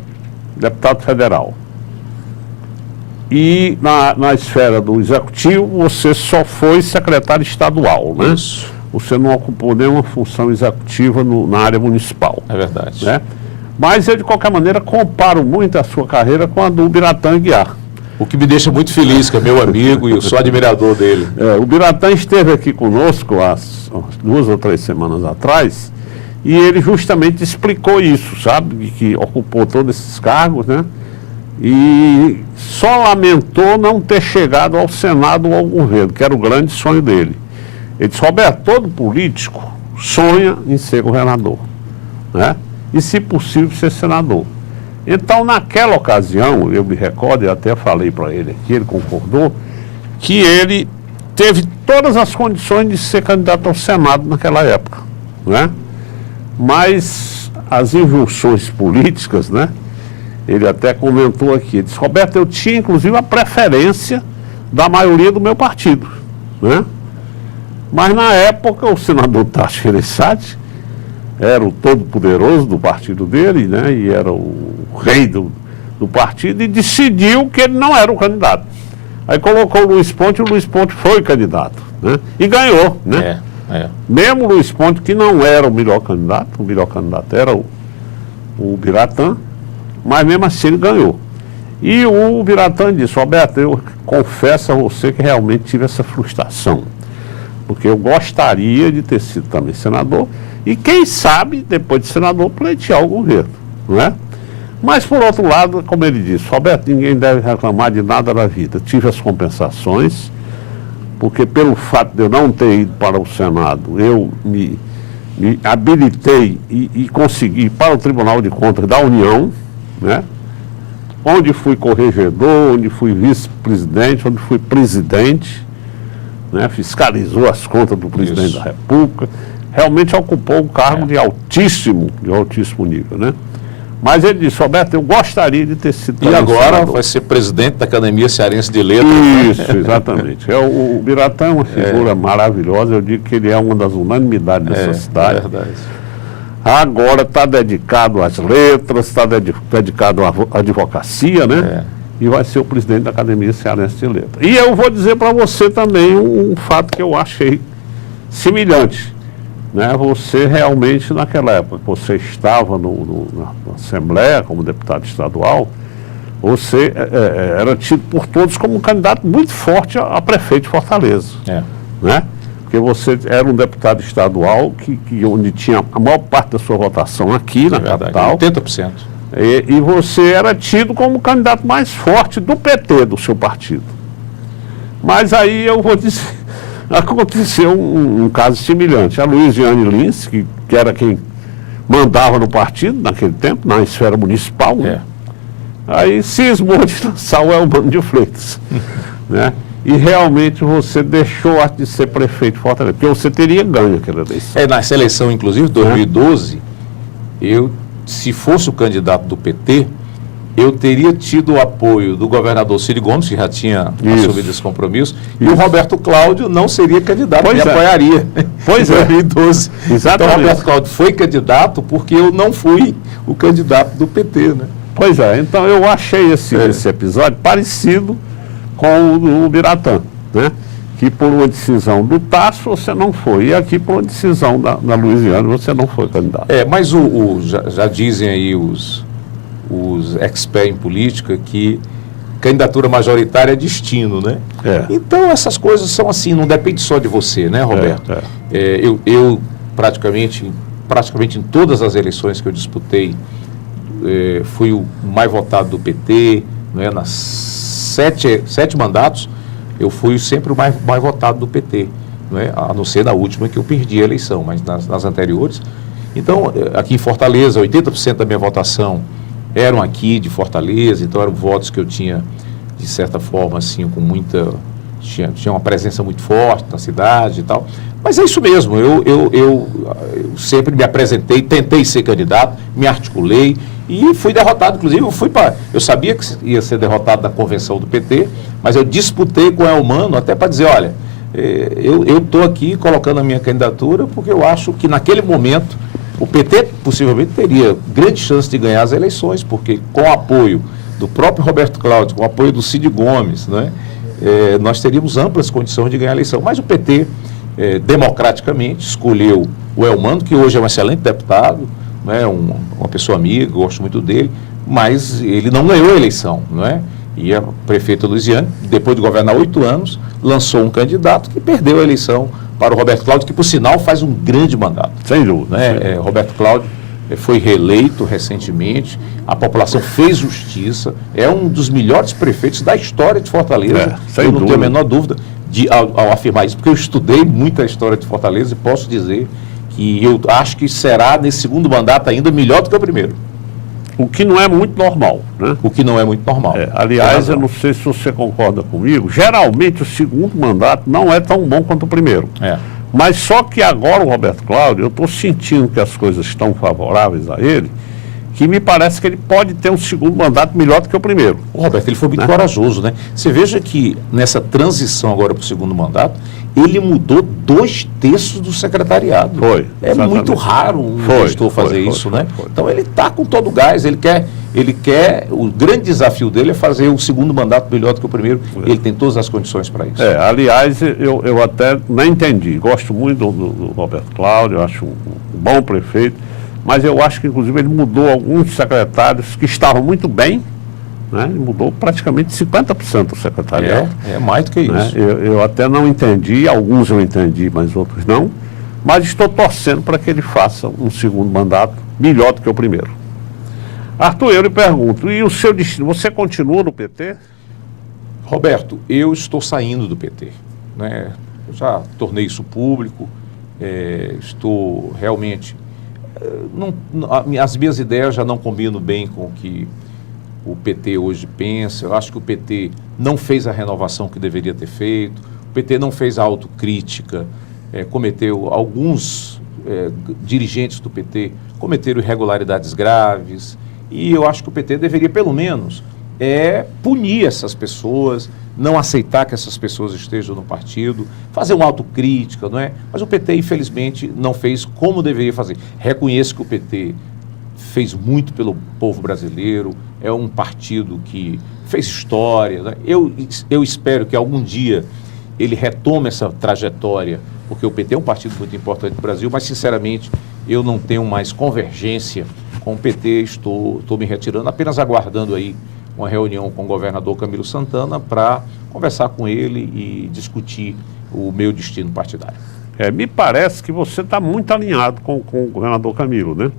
deputado federal. E na esfera do executivo, você só foi secretário estadual, né? Isso. Você não ocupou nenhuma função executiva na área municipal. É verdade. Né? Mas eu, de qualquer maneira, comparo muito a sua carreira com a do Biratã Aguiar. O que me deixa muito feliz, que é meu amigo e eu sou admirador dele. O Biratã esteve aqui conosco há 2 ou 3 semanas atrás e ele justamente explicou isso, sabe? Que ocupou todos esses cargos, né? E só lamentou não ter chegado ao Senado ou ao governo, que era o grande sonho dele. Ele disse, Roberto, todo político sonha em ser governador, né? E, se possível, ser senador. Então, naquela ocasião, eu me recordo, eu até falei para ele aqui, ele concordou, que ele teve todas as condições de ser candidato ao Senado naquela época, né? Mas as injunções políticas, né? Ele até comentou aqui, ele disse, Roberto, eu tinha inclusive a preferência da maioria do meu partido, né? Mas na época o senador Tasso Gereissati era o todo-poderoso do partido dele, né? E era o rei do partido e decidiu que ele não era o candidato. Aí colocou o Luiz Ponte e o Luiz Ponte foi candidato, né? E ganhou, né? Mesmo o Luiz Ponte, que não era o melhor candidato era o Biratã, mas mesmo assim ele ganhou. E o Biratã disse, Roberto, eu confesso a você que realmente tive essa frustração, porque eu gostaria de ter sido também senador e quem sabe, depois de senador, pleitear o governo, não é? Mas, por outro lado, como ele disse, Roberto, ninguém deve reclamar de nada na vida. Tive as compensações, porque pelo fato de eu não ter ido para o Senado, eu me habilitei e consegui ir para o Tribunal de Contas da União, né? Onde fui corregedor, onde fui vice-presidente, onde fui presidente, né? Fiscalizou as contas do presidente da República, realmente ocupou um cargo de altíssimo nível, né? Mas ele disse, Roberto, eu gostaria de ter sido... E agora senador. Vai ser presidente da Academia Cearense de Letras. Isso, exatamente. O Biratã é uma figura maravilhosa, eu digo que ele é uma das unanimidades dessa cidade. É verdade. Agora está dedicado às letras, está dedicado à advocacia, né? E vai ser o presidente da Academia Cearense de Letras. E eu vou dizer para você também um fato que eu achei semelhante. Né? Você realmente, naquela época, você estava na Assembleia como deputado estadual, você era tido por todos como um candidato muito forte a prefeito de Fortaleza. Né? Porque você era um deputado estadual onde tinha a maior parte da sua votação aqui na capital. 80%. E você era tido como o candidato mais forte do PT, do seu partido. Mas aí eu vou dizer, aconteceu um caso semelhante. A Luiziane Lins, que era quem mandava no partido naquele tempo, na esfera municipal, né? Aí cismou de lançar o Elmano de Freitas. Né? E realmente você deixou de ser prefeito de Fortaleza, porque você teria ganho aquela eleição. Nessa eleição, inclusive, 2012, se fosse o candidato do PT, eu teria tido o apoio do governador Ciro Gomes, que já tinha assumido esse compromisso, e o Roberto Cláudio não seria candidato, me apoiaria em 2012. Exatamente. Então, o Roberto Cláudio foi candidato porque eu não fui o candidato do PT, né? Pois é, então eu achei esse episódio parecido com o do Biratã, né? Que por uma decisão do Tasso você não foi, e aqui por uma decisão da Luiziane você não foi candidato. Mas já dizem aí os experts em política que candidatura majoritária é destino, né? Então essas coisas são assim, não depende só de você, né, Roberto? Eu praticamente em todas as eleições que eu disputei, fui o mais votado do PT, né? Nas sete mandatos, eu fui sempre o mais votado do PT, né? A não ser na última que eu perdi a eleição, mas nas anteriores. Então, aqui em Fortaleza, 80% da minha votação eram aqui de Fortaleza, então eram votos que eu tinha, de certa forma, assim, com muita... Tinha uma presença muito forte na cidade e tal. Mas é isso mesmo, eu sempre me apresentei, tentei ser candidato, me articulei e fui derrotado. Inclusive, eu sabia que ia ser derrotado na convenção do PT, mas eu disputei com o Elmano até para dizer, olha, eu estou aqui colocando a minha candidatura porque eu acho que naquele momento o PT possivelmente teria grande chance de ganhar as eleições, porque com o apoio do próprio Roberto Cláudio, com o apoio do Cid Gomes, né, nós teríamos amplas condições de ganhar a eleição. Mas o PT, democraticamente, escolheu o Elmano, que hoje é um excelente deputado, né, uma pessoa amiga, gosto muito dele, mas ele não ganhou a eleição, não é? E a prefeita Luiziane, depois de governar 8 anos, lançou um candidato que perdeu a eleição para o Roberto Cláudio, que, por sinal, faz um grande mandato. Sem dúvida. Né? Roberto Cláudio foi reeleito recentemente, a população fez justiça, é um dos melhores prefeitos da história de Fortaleza, eu não tenho a menor dúvida ao afirmar isso, porque eu estudei muito a história de Fortaleza e posso dizer que eu acho que será, nesse segundo mandato, ainda melhor do que o primeiro. O que não é muito normal, né? O que não é muito normal. Aliás, eu não sei se você concorda comigo, geralmente o segundo mandato não é tão bom quanto o primeiro. Mas só que agora o Roberto Cláudio, eu estou sentindo que as coisas estão favoráveis a ele, que me parece que ele pode ter um segundo mandato melhor do que o primeiro. O Roberto, ele foi muito corajoso, né? Você veja que nessa transição agora para o segundo mandato, ele mudou 2/3 do secretariado. É muito raro um gestor fazer isso, né? Então ele está com todo o gás, ele quer, o grande desafio dele é fazer o segundo mandato melhor do que o primeiro, ele tem todas as condições para isso. Aliás, eu até não entendi, gosto muito do Roberto Cláudio, eu acho um bom prefeito, mas eu acho que inclusive ele mudou alguns secretários que estavam muito bem, né? Ele mudou praticamente 50% do secretariado. É mais do que isso. Né? Eu até não entendi, alguns eu entendi, mas outros não. Mas estou torcendo para que ele faça um segundo mandato melhor do que o primeiro. Arthur, eu lhe pergunto, e o seu destino, você continua no PT? Roberto, eu estou saindo do PT. Né? Eu já tornei isso público, estou realmente... as minhas ideias já não combinam bem com o que o PT hoje pensa. Eu acho que o PT não fez a renovação que deveria ter feito, o PT não fez a autocrítica, cometeu alguns dirigentes do PT cometeram irregularidades graves, e eu acho que o PT deveria pelo menos punir essas pessoas, não aceitar que essas pessoas estejam no partido, fazer uma autocrítica, não é? Mas o PT, infelizmente, não fez como deveria fazer. Reconheço que o PT fez muito pelo povo brasileiro, é um partido que fez história, né? Eu espero que algum dia ele retome essa trajetória, porque o PT é um partido muito importante no Brasil, mas, sinceramente, eu não tenho mais convergência com o PT, estou me retirando, apenas aguardando aí uma reunião com o governador Camilo Santana para conversar com ele e discutir o meu destino partidário. Me parece que você está muito alinhado com o governador Camilo, né?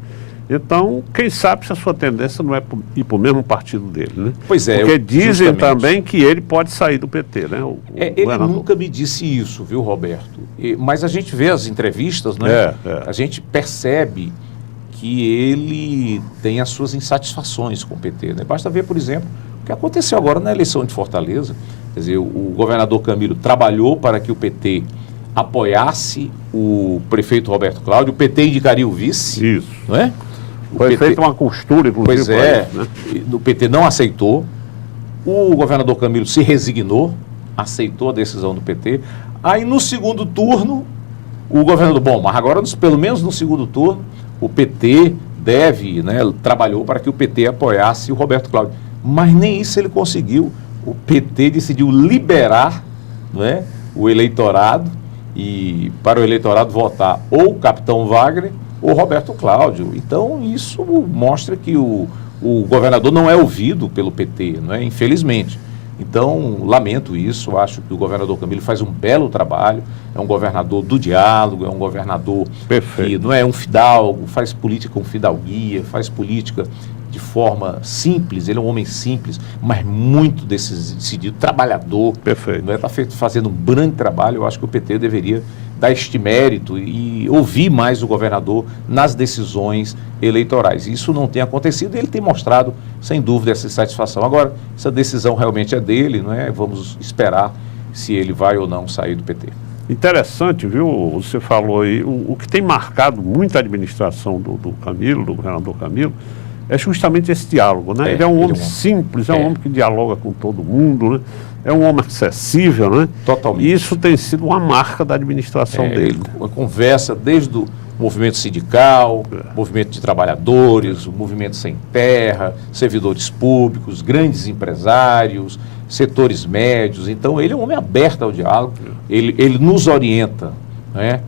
Então, quem sabe se a sua tendência não é ir para o mesmo partido dele, né? Pois é. Porque dizem justamente também que ele pode sair do PT, né? Ele nunca me disse isso, viu, Roberto? Mas a gente vê as entrevistas, né? A gente percebe que ele tem as suas insatisfações com o PT, né? Basta ver, por exemplo, o que aconteceu agora na eleição de Fortaleza. Quer dizer, o governador Camilo trabalhou para que o PT apoiasse o prefeito Roberto Cláudio, o PT indicaria o vice. Isso. Não é? Foi feita uma costura, inclusive. Pois é, isso, né? O PT não aceitou, o governador Camilo se resignou, aceitou a decisão do PT. Aí no segundo turno, o governador, mas agora pelo menos no segundo turno, o PT trabalhou para que o PT apoiasse o Roberto Cláudio. Mas nem isso ele conseguiu. O PT decidiu liberar, não é, o eleitorado e para o eleitorado votar ou o capitão Wagner ou Roberto Cláudio. Então isso mostra que o governador não é ouvido pelo PT, não é? Infelizmente. Então, lamento isso, acho que o governador Camilo faz um belo trabalho, é um governador do diálogo, é um governador que não é um fidalgo, faz política com fidalguia, faz política de forma simples, ele é um homem simples, mas muito decidido, trabalhador. Perfeito. Está fazendo um grande trabalho, eu acho que o PT deveria dar este mérito e ouvir mais o governador nas decisões eleitorais. Isso não tem acontecido e ele tem mostrado, sem dúvida, essa insatisfação. Agora, essa decisão realmente é dele, não é? Vamos esperar se ele vai ou não sair do PT. Interessante, viu? Você falou aí, o que tem marcado muito a administração do Camilo, do governador Camilo, é justamente esse diálogo, né? Ele é um homem simples, é um homem que dialoga com todo mundo, né? É um homem acessível, né? Totalmente. E isso tem sido uma marca da administração dele. Uma conversa desde o movimento sindical, movimento de trabalhadores, o movimento sem terra, servidores públicos, grandes empresários, setores médios. Então, ele é um homem aberto ao diálogo, ele nos orienta, né,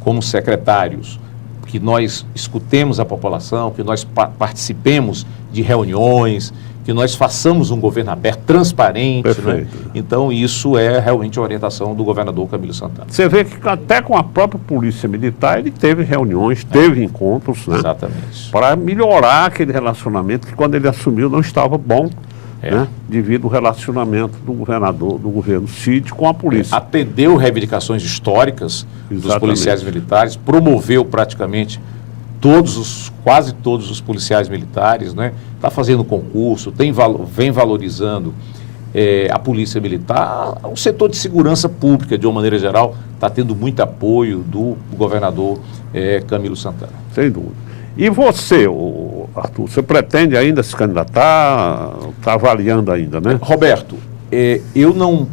como secretários, que nós escutemos a população, que nós participemos de reuniões, que nós façamos um governo aberto, transparente. Né? Então, isso é realmente a orientação do governador Camilo Santana. Você vê que até com a própria Polícia Militar, ele teve reuniões, teve encontros, né? Exatamente. Para melhorar aquele relacionamento que quando ele assumiu não estava bom, né? Devido ao relacionamento do governador, do governo Cid com a polícia. Atendeu reivindicações históricas dos policiais militares, promoveu praticamente quase todos os policiais militares, né? Está fazendo concurso, vem valorizando a polícia militar. O setor de segurança pública, de uma maneira geral, está tendo muito apoio do governador Camilo Santana. Sem dúvida. E você, Arthur, você pretende ainda se candidatar? Está avaliando ainda, né? Roberto, eu não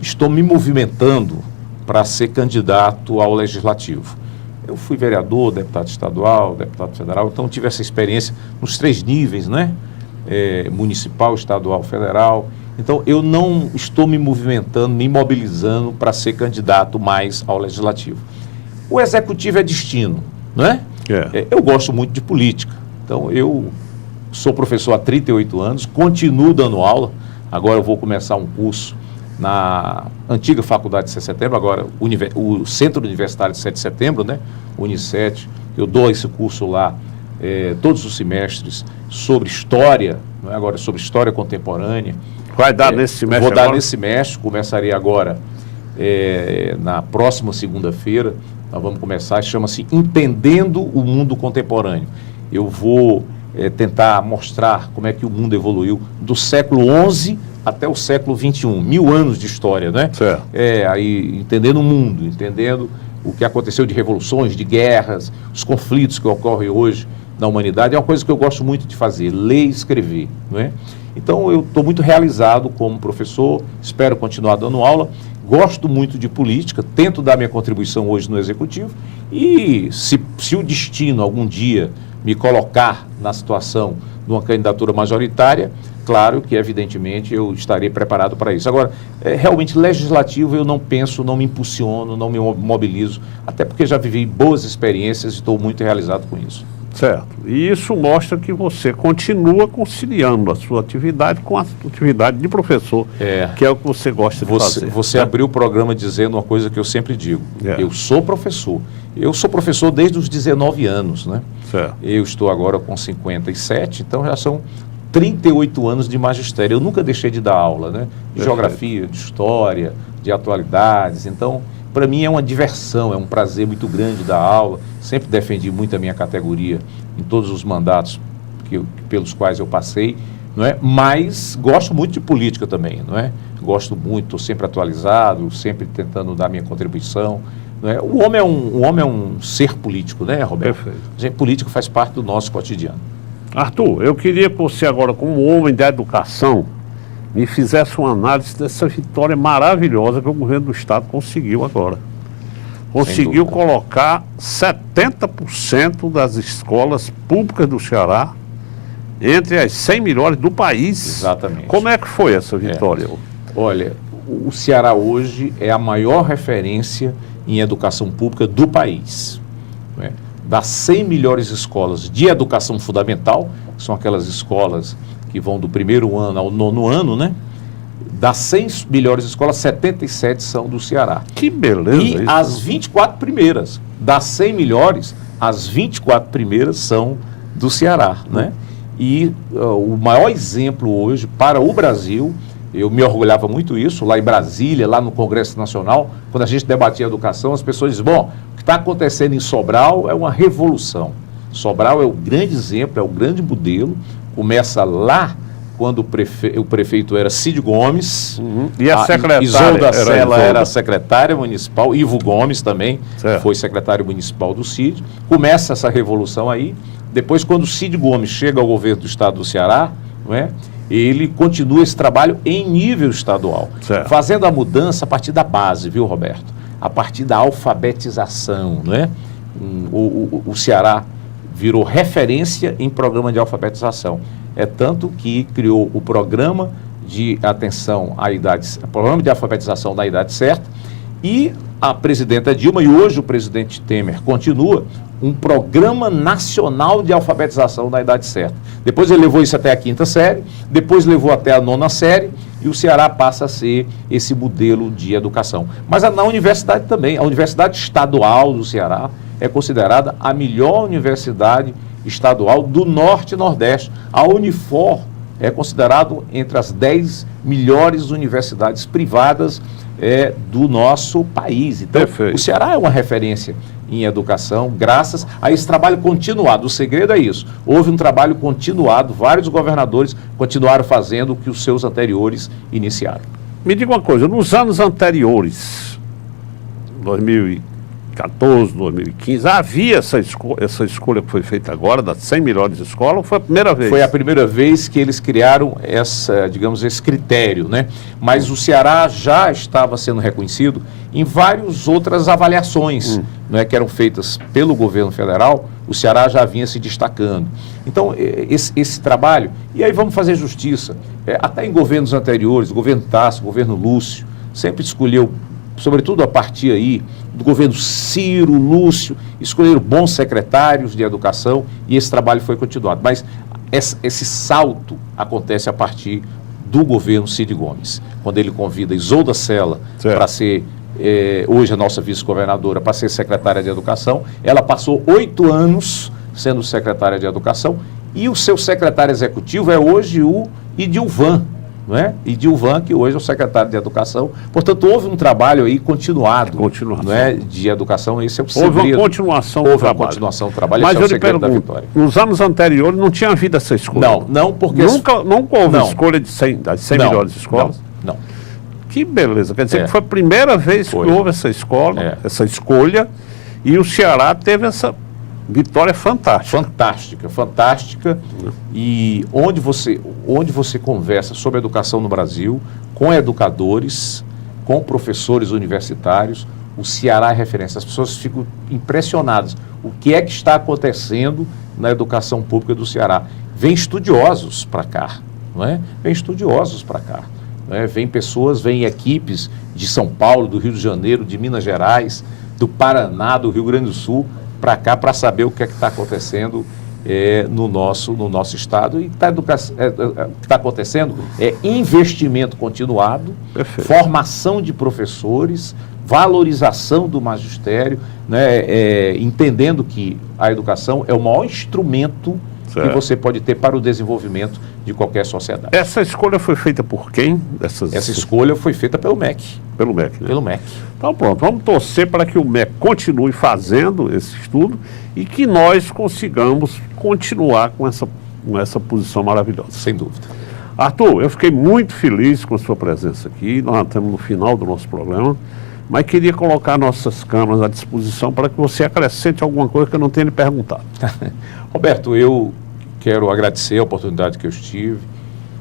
estou me movimentando para ser candidato ao Legislativo. Eu fui vereador, deputado estadual, deputado federal, então tive essa experiência nos 3 níveis, né? Municipal, estadual, federal. Então, eu não estou me movimentando, me mobilizando para ser candidato mais ao Legislativo. O Executivo é destino, não é? Eu gosto muito de política. Então, eu sou professor há 38 anos, continuo dando aula. Agora eu vou começar um curso na antiga Faculdade de 7 de Setembro, agora o Centro Universitário de 7 de Setembro, né? Unicet. Eu dou esse curso lá todos os semestres sobre história, não é? Agora sobre história contemporânea. Vai dar nesse semestre? Vou dar nesse semestre, começarei agora na próxima segunda-feira. Nós vamos começar, chama-se Entendendo o Mundo Contemporâneo. Eu vou tentar mostrar como é que o mundo evoluiu do século XI até o século XXI, 1000 anos de história, né? Certo. Aí entendendo o mundo, entendendo o que aconteceu de revoluções, de guerras, os conflitos que ocorrem hoje na humanidade. É uma coisa que eu gosto muito de fazer, ler e escrever, não é? Então, eu estou muito realizado como professor, espero continuar dando aula, gosto muito de política, tento dar minha contribuição hoje no Executivo e se o destino algum dia me colocar na situação de uma candidatura majoritária, claro que, evidentemente, eu estarei preparado para isso. Agora, realmente, legislativo eu não penso, não me impulsiono, não me mobilizo, até porque já vivi boas experiências e estou muito realizado com isso. Certo. E isso mostra que você continua conciliando a sua atividade com a atividade de professor, que é o que você gosta de fazer. Você abriu o programa dizendo uma coisa que eu sempre digo. Eu sou professor. Eu sou professor desde os 19 anos, né? Certo. Eu estou agora com 57, então já são 38 anos de magistério. Eu nunca deixei de dar aula, né? De geografia, de história, de atualidades. Então, para mim é uma diversão, é um prazer muito grande dar aula. Sempre defendi muito a minha categoria em todos os mandatos pelos quais eu passei, não é? Mas gosto muito de política também, não é? Gosto muito, estou sempre atualizado, sempre tentando dar minha contribuição. Não é? O homem é um ser político, né, Roberto? Perfeito. Política faz parte do nosso cotidiano. Arthur, eu queria que você agora, como homem da educação, me fizesse uma análise dessa vitória maravilhosa que o governo do Estado conseguiu agora. Conseguiu colocar 70% das escolas públicas do Ceará entre as 100 melhores do país. Exatamente. Como é que foi essa vitória? Olha, o Ceará hoje é a maior referência em educação pública do país. Né? Das 100 melhores escolas de educação fundamental, que são aquelas escolas que vão do primeiro ano ao 9º ano, né? Das 100 melhores escolas, 77 são do Ceará. Que beleza! E isso. as 24 primeiras, das 100 melhores, as 24 primeiras são do Ceará, né? E o maior exemplo hoje para o Brasil, eu me orgulhava muito isso, lá em Brasília, lá no Congresso Nacional, quando a gente debatia educação, as pessoas dizem, bom, o que está acontecendo em Sobral é uma revolução. Sobral é o grande exemplo, é o grande modelo, começa lá quando o prefeito era Cid Gomes, e a secretária Isolda Sela era a secretária municipal, Ivo Gomes também foi secretário municipal do Cid. Começa essa revolução aí. Depois, quando o Cid Gomes chega ao governo do estado do Ceará, não é? Ele continua esse trabalho em nível estadual, fazendo a mudança a partir da base, viu, Roberto? A partir da alfabetização, não é? O Ceará virou referência em programa de alfabetização. É tanto que criou o programa de atenção à idade, programa de alfabetização da idade certa, e a presidenta Dilma, e hoje o presidente Temer, continua um programa nacional de alfabetização da idade certa. Depois ele levou isso até a 5ª série, depois levou até a 9ª série, e o Ceará passa a ser esse modelo de educação. Mas na universidade também, a Universidade Estadual do Ceará é considerada a melhor universidade estadual do Norte e Nordeste. A Unifor é considerado entre as 10 melhores universidades privadas do nosso país. Então, o Ceará é uma referência em educação, graças a esse trabalho continuado. O segredo é isso. Houve um trabalho continuado, vários governadores continuaram fazendo o que os seus anteriores iniciaram. Me diga uma coisa, nos anos anteriores, 2014, 2015, havia essa escolha que foi feita agora, das 100 melhores escolas, ou foi a primeira vez? Foi a primeira vez que eles criaram esse critério, né? Mas o Ceará já estava sendo reconhecido em várias outras avaliações, né, que eram feitas pelo governo federal. O Ceará já vinha se destacando. Então, esse trabalho, e aí vamos fazer justiça, até em governos anteriores, o governo Tasso, o governo Lúcio, sempre escolheu, sobretudo a partir aí do governo Ciro, Lúcio, escolheram bons secretários de educação e esse trabalho foi continuado. Mas esse salto acontece a partir do governo Cid Gomes, quando ele convida Isolda Sela para ser, hoje a nossa vice-governadora, para ser secretária de educação. Ela passou 8 anos sendo secretária de educação e o seu secretário executivo é hoje o Idilvan, não é? Idilvan, que hoje é o secretário de Educação. Portanto, houve um trabalho aí continuado, não é? De educação. Esse é o segredo. Houve uma continuação do trabalho. Uma continuação do trabalho. Mas esse eu é o lhe segredo da pergunto, vitória. nos anos anteriores não tinha havido essa escolha? Não, porque... Nunca houve escolha das 100 melhores escolas? Não. Que beleza. Quer dizer que foi a primeira vez que houve essa escola, essa escolha, e o Ceará teve essa vitória fantástica. Fantástica. E onde você conversa sobre educação no Brasil, com educadores, com professores universitários, o Ceará é referência. As pessoas ficam impressionadas. O que é que está acontecendo na educação pública do Ceará? Vem estudiosos para cá, não é? Vem estudiosos para cá. Não é? Vem pessoas, vem equipes de São Paulo, do Rio de Janeiro, de Minas Gerais, do Paraná, do Rio Grande do Sul, para cá, para saber o que é que está acontecendo no nosso estado. E o que está acontecendo é investimento continuado, Perfeito. formação de professores, valorização do magistério, né, entendendo que a educação é o maior instrumento que Certo. você pode ter para o desenvolvimento de qualquer sociedade. Essa escolha foi feita por quem? Essa escolha foi feita pelo MEC. Pelo MEC, né? Pelo MEC. Então pronto, vamos torcer para que o MEC continue fazendo esse estudo e que nós consigamos continuar com essa posição maravilhosa. Sem dúvida. Arthur, eu fiquei muito feliz com a sua presença aqui, nós estamos no final do nosso programa, mas queria colocar nossas câmeras à disposição para que você acrescente alguma coisa que eu não tenha lhe perguntado. Roberto, eu quero agradecer a oportunidade que eu tive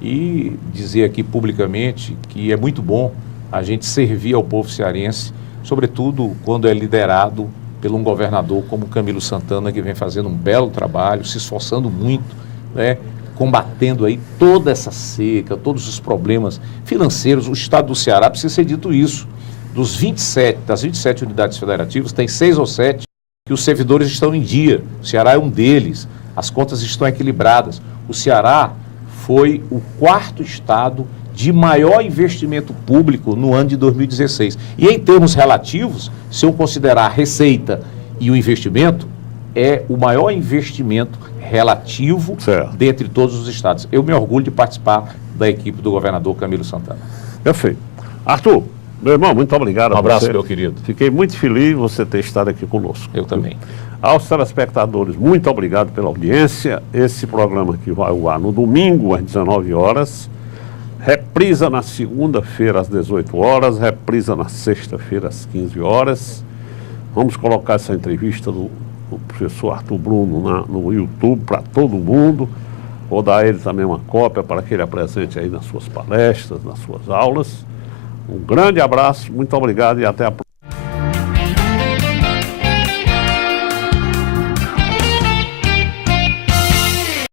e dizer aqui publicamente que é muito bom a gente servir ao povo cearense, sobretudo quando é liderado por um governador como Camilo Santana, que vem fazendo um belo trabalho, se esforçando muito, né, combatendo aí toda essa seca, todos os problemas financeiros. O estado do Ceará, precisa ser dito isso, das 27 unidades federativas, tem 6 ou 7 que os servidores estão em dia. O Ceará é um deles, as contas estão equilibradas. O Ceará foi o 4º estado de maior investimento público no ano de 2016. E em termos relativos, se eu considerar a receita e o investimento, é o maior investimento relativo Certo. dentre todos os estados. Eu me orgulho de participar da equipe do governador Camilo Santana. Perfeito. Arthur, meu irmão, muito obrigado Um a abraço, você. meu querido. Fiquei muito feliz de você ter estado aqui conosco. Eu também. Aos telespectadores, muito obrigado pela audiência. Esse programa aqui vai ao ar no domingo, às 19 horas. Reprisa na segunda-feira, às 18 horas. Reprisa na sexta-feira, às 15 horas. Vamos colocar essa entrevista do professor Arthur Bruno no YouTube para todo mundo. Vou dar a ele também uma cópia para que ele apresente aí nas suas palestras, nas suas aulas. Um grande abraço, muito obrigado e até a próxima.